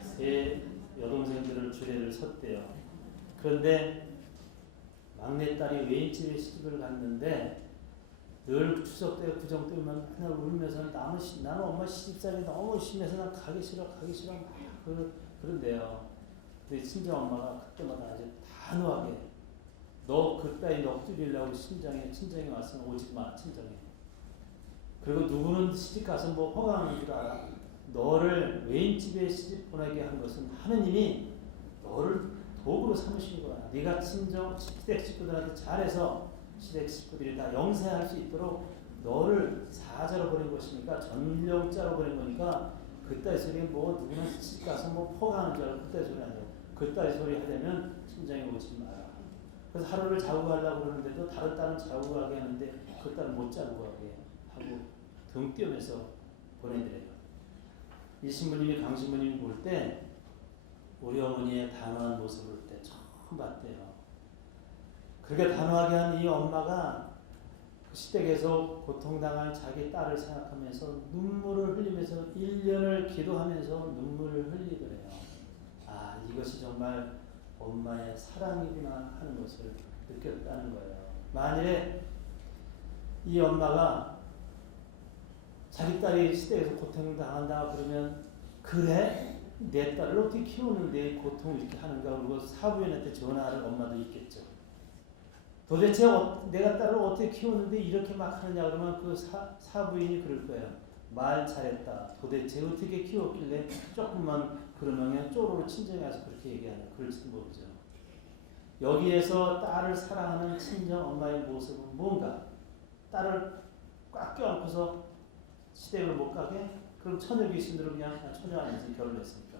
세 여동생들을 주례를 섰대요. 그런데 막내딸이 외인집에 시집을 갔는데 늘 추석 때 구정 때면 그날 울면서 나는 엄마 시집살이 너무 심해서 난 가기 싫어 막 그런데요. 근데 친정 엄마가 그때마다 아주 단호하게 너 그따위 넋두리려고 친정에 왔으면 오지 마, 친정에. 그리고 누구는 시집가서 뭐 허강하는 줄 알아. 너를 외인집에 시집 보내게 한 것은 하느님이 너를 도구로 삼으신 거야. 네가 친정 시댁 식구들한테 잘해서 시댁 식구들이 다 영세할 수 있도록 너를 사자로 보낸 것이니까, 전령자로 보낸 거니까 그따위 소리 뭐 누구는 시집가서 뭐 허강하는 줄 알아. 그따위 소리 아니에요. 그따위 소리 하려면 친정에 오지 마라. 그래서 하루를 자고 가려고 그러는데도 다른 딸은 자고 가게 하는데 그 딸은 못 자고 가게 하고 등 띄우면서 보내드려요. 이 신부님이 강신부님이 볼 때 우리 어머니의 단호한 모습을 볼 때 처음 봤대요. 그렇게 단호하게 한 이 엄마가 그 시댁에서 고통당할 자기 딸을 생각하면서 눈물을 흘리면서 1년을 기도하면서 눈물을 흘리더래요. 아, 이것이 정말 엄마의 사랑이구나 하는 것을 느꼈다는 거예요. 만일에 이 엄마가 자기 딸이 시댁에서 고통당한다 그러면, 그래? 내 딸을 어떻게 키우는데 고통을 이렇게 하는가? 그러고 사부인한테 전화할 엄마도 있겠죠. 도대체 내가 딸을 어떻게 키우는데 이렇게 막 하느냐 그러면 그 사부인이 그럴 거예요. 말 잘했다. 도대체 어떻게 키웠길래 조금만 그러면 쪼로로 친정에 와서 그렇게 얘기하냐. 그럴지도 모르죠. 여기에서 딸을 사랑하는 친정 엄마의 모습은 뭔가? 딸을 꽉 껴안고서 시댁으로 못 가게? 그럼 처녀 귀신으로 그냥 처녀 아니지 결혼했으니까.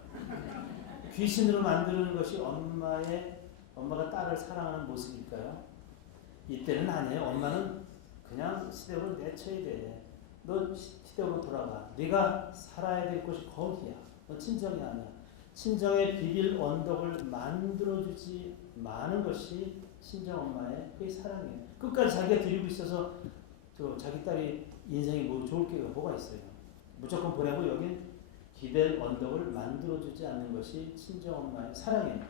귀신으로 만드는 것이 엄마가 딸을 사랑하는 모습일까요? 이때는 아니에요. 엄마는 그냥 시댁으로 내쳐야 돼. 너 시댁으로 돌아가. 네가 살아야 될 곳이 거기야. 너 친정이 아니야. 친정의 비빌 언덕을 만들어주지 마는 것이 친정 엄마의 그 사랑이에요. 끝까지 자기가 드리고 있어서 자기 딸이 인생이 뭐 좋을 게 뭐가 있어요. 무조건 보내고 여긴 기댈 언덕을 만들어주지 않는 것이 친정 엄마의 사랑이에요.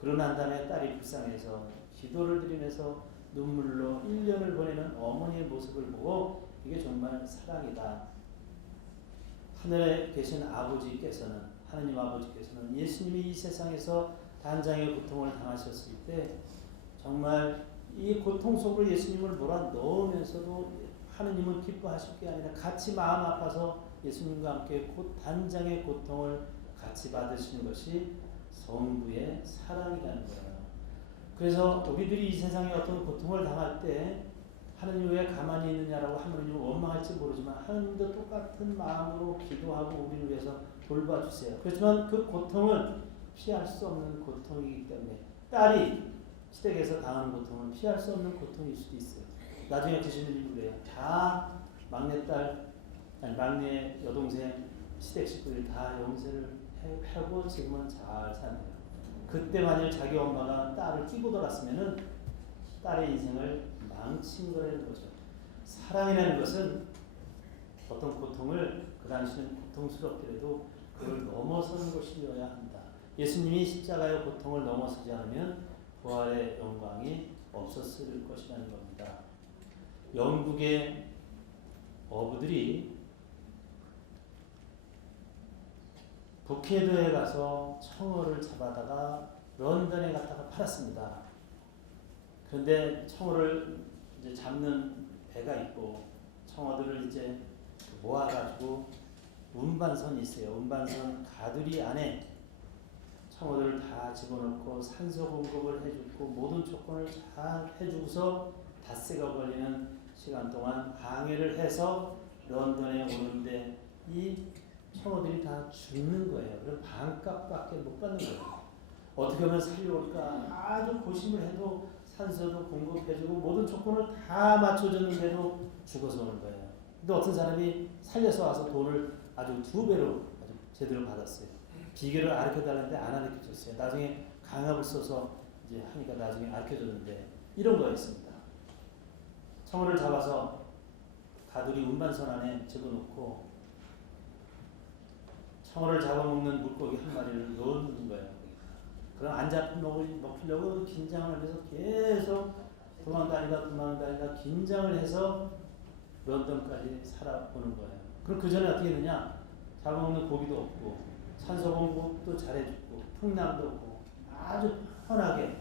그러고 난 다음에 딸이 불쌍해서 기도를 드리면서 눈물로 1년을 보내는 어머니의 모습을 보고 이게 정말 사랑이다. 하늘에 계신 아버지께서는, 하느님 아버지께서는 예수님이 이 세상에서 단장의 고통을 당하셨을 때 정말 이 고통 속으로 예수님을 몰아 넣으면서도 하느님은 기뻐하실 게 아니라 같이 마음 아파서 예수님과 함께 단장의 고통을 같이 받으시는 것이 성부의 사랑이라는 거예요. 그래서 우리들이 이 세상에 어떤 고통을 당할 때 하느님 왜 가만히 있느냐라고 하느님을 원망할지 모르지만 하느님도 똑같은 마음으로 기도하고 우리를 위해서 돌봐주세요. 그렇지만 그 고통은 피할 수 없는 고통이기 때문에, 딸이 시댁에서 당하는 고통은 피할 수 없는 고통일 수도 있어요. 나중에 드시는 그래요. 다 막내 여동생 시댁 식구들이 다 영세를 하고 지금은 잘 사네요. 그때 만일 자기 엄마가 딸을 끼고 돌았으면은 딸의 인생을 망친 거라는 거죠. 사랑이라는 것은 어떤 고통을 그 당시는 고통스럽더라도 그걸 넘어서는 것이어야 한다. 예수님이 십자가의 고통을 넘어서지 않으면 부활의 영광이 없었을 것이라는 겁니다. 영국의 어부들이 북해도에 가서 청어를 잡아다가 런던에 갔다가 팔았습니다. 그런데 청어를 이제 잡는 배가 있고 청어들을 이제 모아가지고 운반선이 있어요. 운반선 가두리 안에 청어들을 다 집어넣고 산소 공급을 해주고 모든 조건을 잘 해주고서 닷새가 걸리는 시간 동안 항해를 해서 런던에 오는데 이 청어들이 다 죽는 거예요. 그럼 반값밖에 못 받는 거예요. 어떻게 하면 살려올까 아주 고심을 해도 산소도 공급해주고 모든 조건을 다 맞춰줬는데도 죽어서 오는 거예요. 근데 어떤 사람이 살려서 와서 돈을 아주 2배로 아주 제대로 받았어요. 비결을 알려달라는데 안 알려줬어요. 나중에 강압을 써서 이제 하니까 나중에 알려줬는데 이런 거였습니다. 청어를 잡아서 가두리 운반선 안에 집어넣고 청어를 잡아먹는 물고기 한 마리를 넣는 거예요. 그럼 안 잡힌 먹히려고 긴장을 해서 계속 도망다니다 긴장을 해서 런던까지 살아오는 거예요. 그럼 그 전에 어떻게 했느냐? 잡아먹는 고기도 없고 산소 공급도 잘해주고 풍랑도 없고 아주 편하게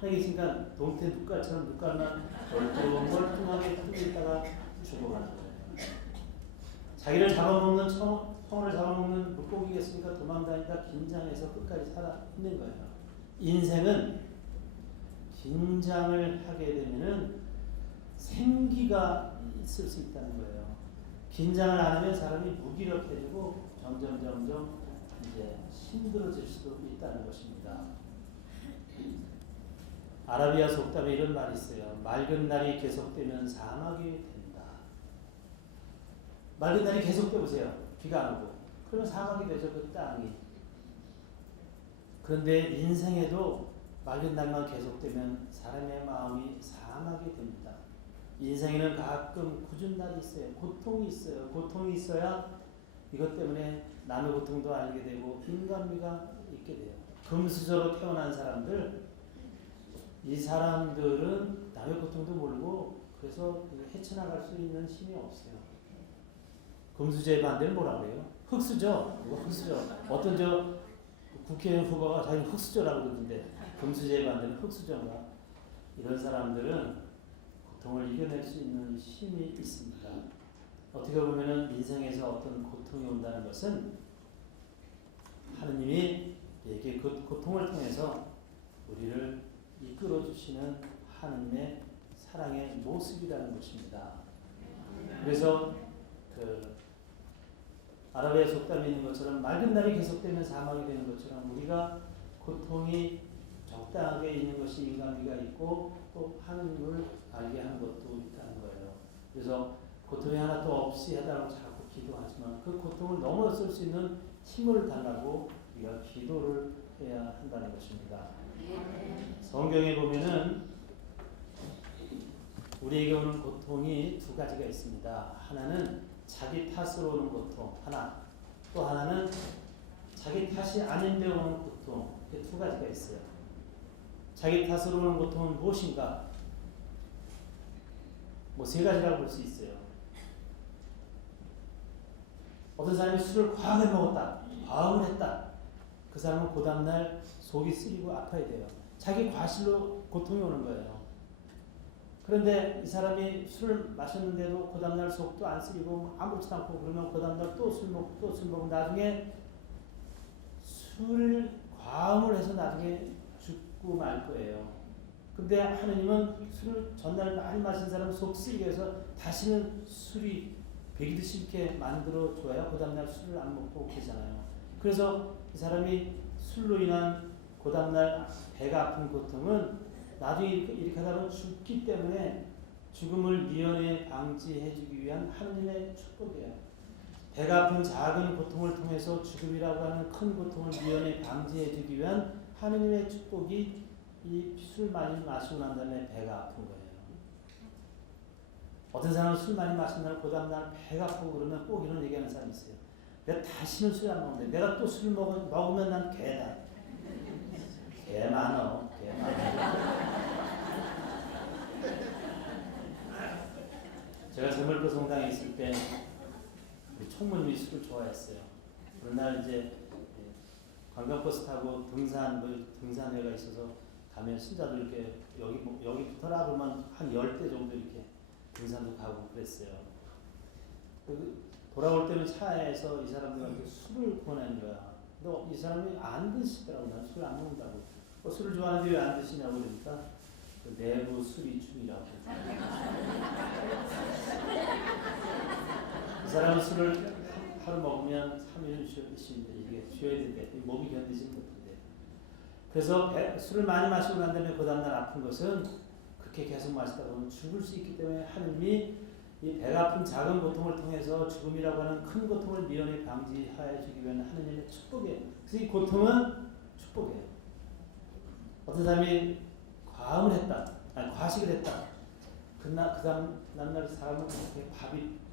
가만히 계시니까 동태 눈깔처럼 눈깔만 멀뚱멀뚱하게 뜨고 있다가 죽어가는 거예요. 자기를 잡아먹는 청어를 잡아먹는 물고기겠으니까 도망다니다 긴장해서 끝까지 살아 있는 거예요. 인생은 긴장을 하게 되면은 생기가 있을 수 있다는 거예요. 긴장을 안 하면 사람이 무기력해지고 점점 이제 힘들어질 수도 있다는 것입니다. 아라비아 속담에 이런 말이 있어요. 맑은 날이 계속되면 사막이 된다. 맑은 날이 계속돼 보세요. 비가 안 오고. 그러면 사막이 되죠. 그 땅이. 그런데 인생에도 맑은 날만 계속되면 사람의 마음이 사막이 됩니다. 인생에는 가끔 굳은 날이 있어요. 고통이 있어요. 고통이 있어야 이것 때문에 남의 고통도 알게 되고 인간미가 있게 돼요. 금수저로 태어난 사람들, 이 사람들은 남의 고통도 모르고 그래서 헤쳐나갈 수 있는 힘이 없어요. 금수저의 반대는 뭐라고 해요? 흙수저. 이거 흙수저. 어떤 국회의원 후보가 자기는 흙수저라고 그러는데 금수저의 반대는 흙수저인가? 이런 사람들은 고통을 이겨낼 수 있는 힘이 있습니다. 어떻게 보면은 인생에서 어떤 고통이 온다는 것은 하느님이 이렇게 그 고통을 통해서 우리를 이끌어 주시는 하느님의 사랑의 모습이라는 것입니다. 그래서 그 아라비아 속담에 있는 것처럼 맑은 날이 계속되면 사막이 되는 것처럼 우리가 고통이 적당하게 있는 것이 인간미가 있고 또 하느님을 알게 하는 것도 있다는 거예요. 그래서 고통이 하나도 없이 해달라고 자꾸 기도하지만 그 고통을 넘어설 수 있는 힘을 달라고 우리가 기도를 해야 한다는 것입니다. 성경에 보면은 우리에게 오는 고통이 두 가지가 있습니다. 하나는 자기 탓으로 오는 고통, 또 하나는 자기 탓이 아닌데 오는 고통. 이렇게 두 가지가 있어요. 자기 탓으로 오는 고통은 무엇인가? 세 가지라고 볼 수 있어요. 어떤 사람이 술을 과하게 먹었다, 과음을 했다. 그 사람은 그 다음날 속이 쓰리고 아파야 돼요. 자기 과실로 고통이 오는 거예요. 그런데 이 사람이 술을 마셨는데도 그 다음날 속도 안 쓰리고 아무렇지도 않고 그러면 그 다음날 또 술 먹고 나중에 술 과음을 해서 나중에 죽고 말 거예요. 근데 하느님은 술을 전날 많이 마신 사람 속 쓰리게 해서 다시는 술이 배기도 싫게 만들어 줘야 그 다음날 술을 안 먹고 계잖아요. 그래서 이 사람이 술로 인한 그 다음날 배가 아픈 고통은 나중에 이렇게 하다 보면 죽기 때문에 죽음을 미연에 방지해주기 위한 하느님의 축복이에요. 배가 아픈 작은 고통을 통해서 죽음이라고 하는 큰 고통을 미연에 방지해주기 위한 하느님의 축복이 이 술 많이 마시고 난 다음에 배가 아픈 거예요. 어떤 사람은 술 많이 마신 날 그 다음날 배가 아프고 그러면 꼭 이런 얘기하는 사람이 있어요. 내가 다시는 술 안 먹는데 내가 또 술 먹으면 난 개다. 개 많어. 제가 젊을 성당에 있을 때 우리 총무님이 술을 좋아했어요. 그런 날 이제 관광버스 타고 등산회가 있어서 가면 신자들 이렇게 여기 붙어라 그러면 한 10대 정도 이렇게 등산도 가고 그랬어요. 돌아올 때는 차에서 이 사람들한테 술을 권하는 거야. 너 이 사람이 안 드시더라고. 난 술 안 먹는다고. 술을 좋아하는데 왜 안 드시냐고 그러니까 그 내부 술이 중이라고. 이 사람은 술을 하루 먹으면 3일은 쉬어야 된대. 몸이 견디지 못한대. 그래서 술을 많이 마시고 난 다음에 그 다음날 아픈 것은 그렇게 계속 마시다 보면 죽을 수 있기 때문에 하느님이 이 배가 아픈 작은 고통을 통해서 죽음이라고 하는 큰 고통을 미연에 방지하여 주기 위한 하느님의 축복이에요. 그래서 이 고통은 축복이에요. 어떤 사람이 과음을 했다, 과식을 했다. 그 다음 날 사람은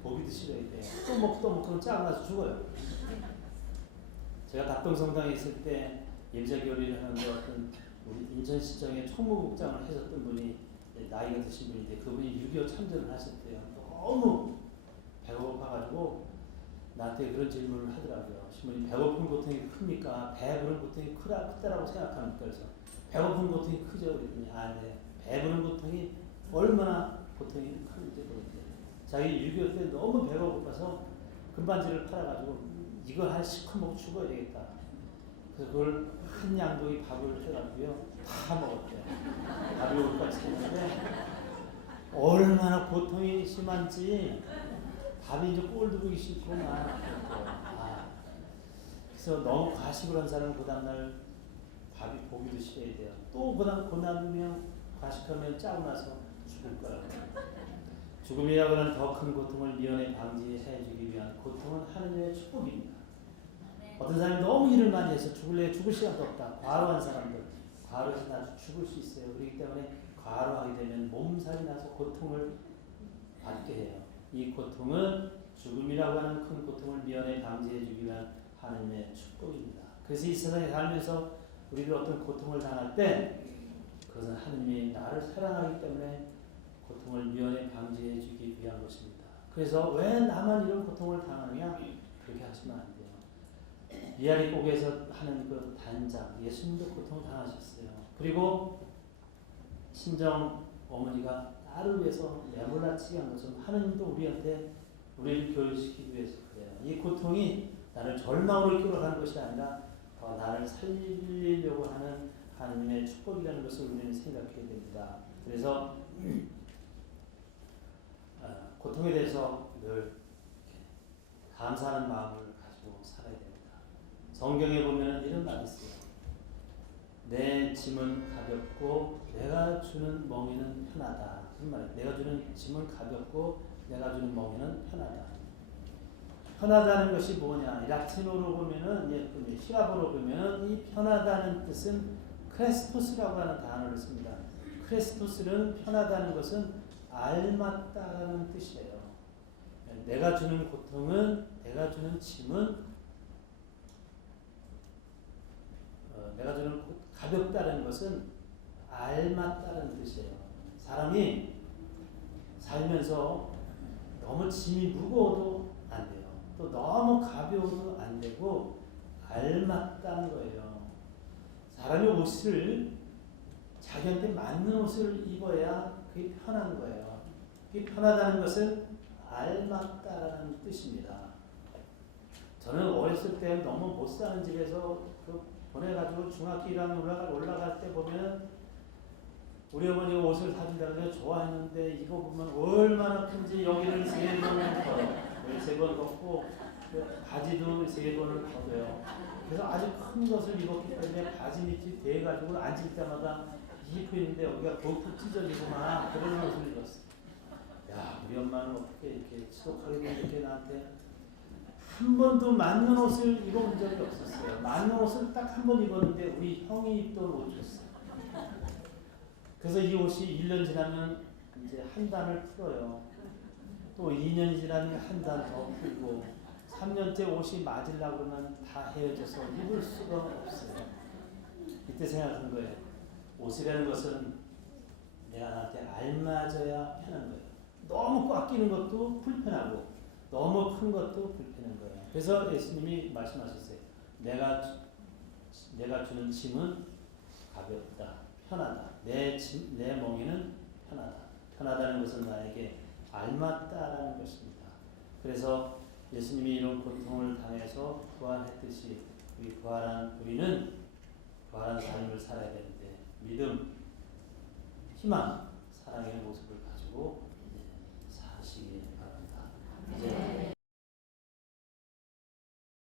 보기도 싫어야 돼요. 또 먹고 그럼 짜증나서 죽어요. 제가 답동성당에 있을 때 예비자교리를 하는데 어떤 우리 인천시청의 총무국장을 하셨던 분이 나이가 드신 분인데 그분이 6.25 참전을 하셨대요. 너무 배고파가지고 나한테 그런 질문을 하더라고요. 신부님 배고픈 고통이 큽니까? 배부른 고통이 크다라고 생각합니까? 그래서 배고픈 고통이 크죠. 그랬더니 네. 배부른 고통이 얼마나 고통이 큰지 모르겠어요. 자기 6.25 때 너무 배가 고파서 금반지를 팔아가지고 이걸 한 시커멓게 죽어야 되겠다. 그래서 그걸 한 양동이 밥을 해가지고요 다 먹었대요. 밥이 올까지 했는데 얼마나 고통이 심한지 밥이 이제 꼴도 보기 싫고 그래서 너무 과식을 한 사람은 그 다음날 밥이 보기도 싫어야 돼요. 또 그다음 고난이면 과식하면 짜고 나서 죽을 거라고. 죽음이라고 하는 더 큰 고통을 미연에 방지해 주기 위한 고통은 하느님의 축복입니다. 어떤 사람이 너무 일을 많이 해서 죽을 시간도 없다. 과로한 사람들, 과로해서 나도 죽을 수 있어요. 그렇기 때문에 과로하게 되면 몸살이 나서 고통을 받게 해요. 이 고통은 죽음이라고 하는 큰 고통을 미연에 방지해 주기 위한 하느님의 축복입니다. 그래서 이 세상에 살면서 우리들 어떤 고통을 당할 때 그것은 하느님이 나를 사랑하기 때문에 고통을 미연에 방지해 주기 위한 것입니다. 그래서 왜 나만 이런 고통을 당하느냐? 그렇게 하시면 안 돼요. 비아리곡에서 하는 그 단장, 예수님도 고통을 당하셨어요. 그리고 친정 어머니가 딸을 위해서 내몰라치게 한 것처럼 하느님도 우리를 교육시키기 위해서 그래요. 이 고통이 나를 절망으로 이끌어가는 것이 아니라 더 나를 살리려고 하는 하느님의 축복이라는 것을 우리는 생각해야 됩니다. 그래서 고통에 대해서 늘 감사하는 마음을 가지고 살아야 됩니다. 성경에 보면 이런 말이 있어요. 내 짐은 가볍고 내가 주는 멍에는 편하다. 그런 말이에요. 내가 주는 짐은 가볍고 내가 주는 멍에는 편하다. 편하다는 것이 뭐냐? 라틴어로 보면은 히라보로 보면은 이 편하다는 뜻은 크레스토스라고 하는 단어를 씁니다. 크레스토스는 편하다는 것은 알맞다라는 뜻이에요. 내가 주는 고통은, 내가 주는 짐은, 내가 주는 가볍다는 것은 알맞다는 뜻이에요. 사람이 살면서 너무 짐이 무거워도 안 돼요. 또 너무 가벼워도 안 되고 알맞다는 거예요. 사람이 옷을 자기한테 맞는 옷을 입어야 그게 편한 거예요. 그게 편하다는 것은 알맞다라는 뜻입니다. 저는 어렸을 때 너무 못 사는 집에서 보내가지고 중학교 1학년 올라갈 때 보면 우리 어머니가 옷을 사준다고 좋아했는데 이거 보면 얼마나 큰지 여기를 3번 걷고 바지도 3번을 걷어요. 그래서 아주 큰 것을 입었기 때문에 바지 밑이 돼가지고 앉을 때마다 입고 있는데 여기가 푹 찢어지고 막 그런 옷을 입었어. 야, 우리 엄마는 어떻게 이렇게 지독하게 이렇게 나한테 한 번도 맞는 옷을 입어본 적이 없었어요. 맞는 옷을 딱 한 번 입었는데 우리 형이 입던 옷이었어요. 그래서 이 옷이 1년 지나면 이제 한 단을 풀어요. 또 2년 지나면 한 단 더 풀고 3년째 옷이 맞으려고 그러면 다 헤어져서 입을 수가 없어요. 이때 생각한 거예요. 옷이라는 것은 내가 나한테 알맞아야 편한 거예요. 너무 꽉 끼는 것도 불편하고 너무 큰 것도 불편한 거예요. 그래서 예수님이 말씀하셨어요. 내가 주는 짐은 가볍다, 편하다. 내 멍에는 편하다. 편하다는 것은 나에게 알맞다라는 것입니다. 그래서 예수님이 이런 고통을 당해서 부활했듯이 우리는 부활한 삶을 살아야 되는데 믿음, 희망, 사랑의 모습을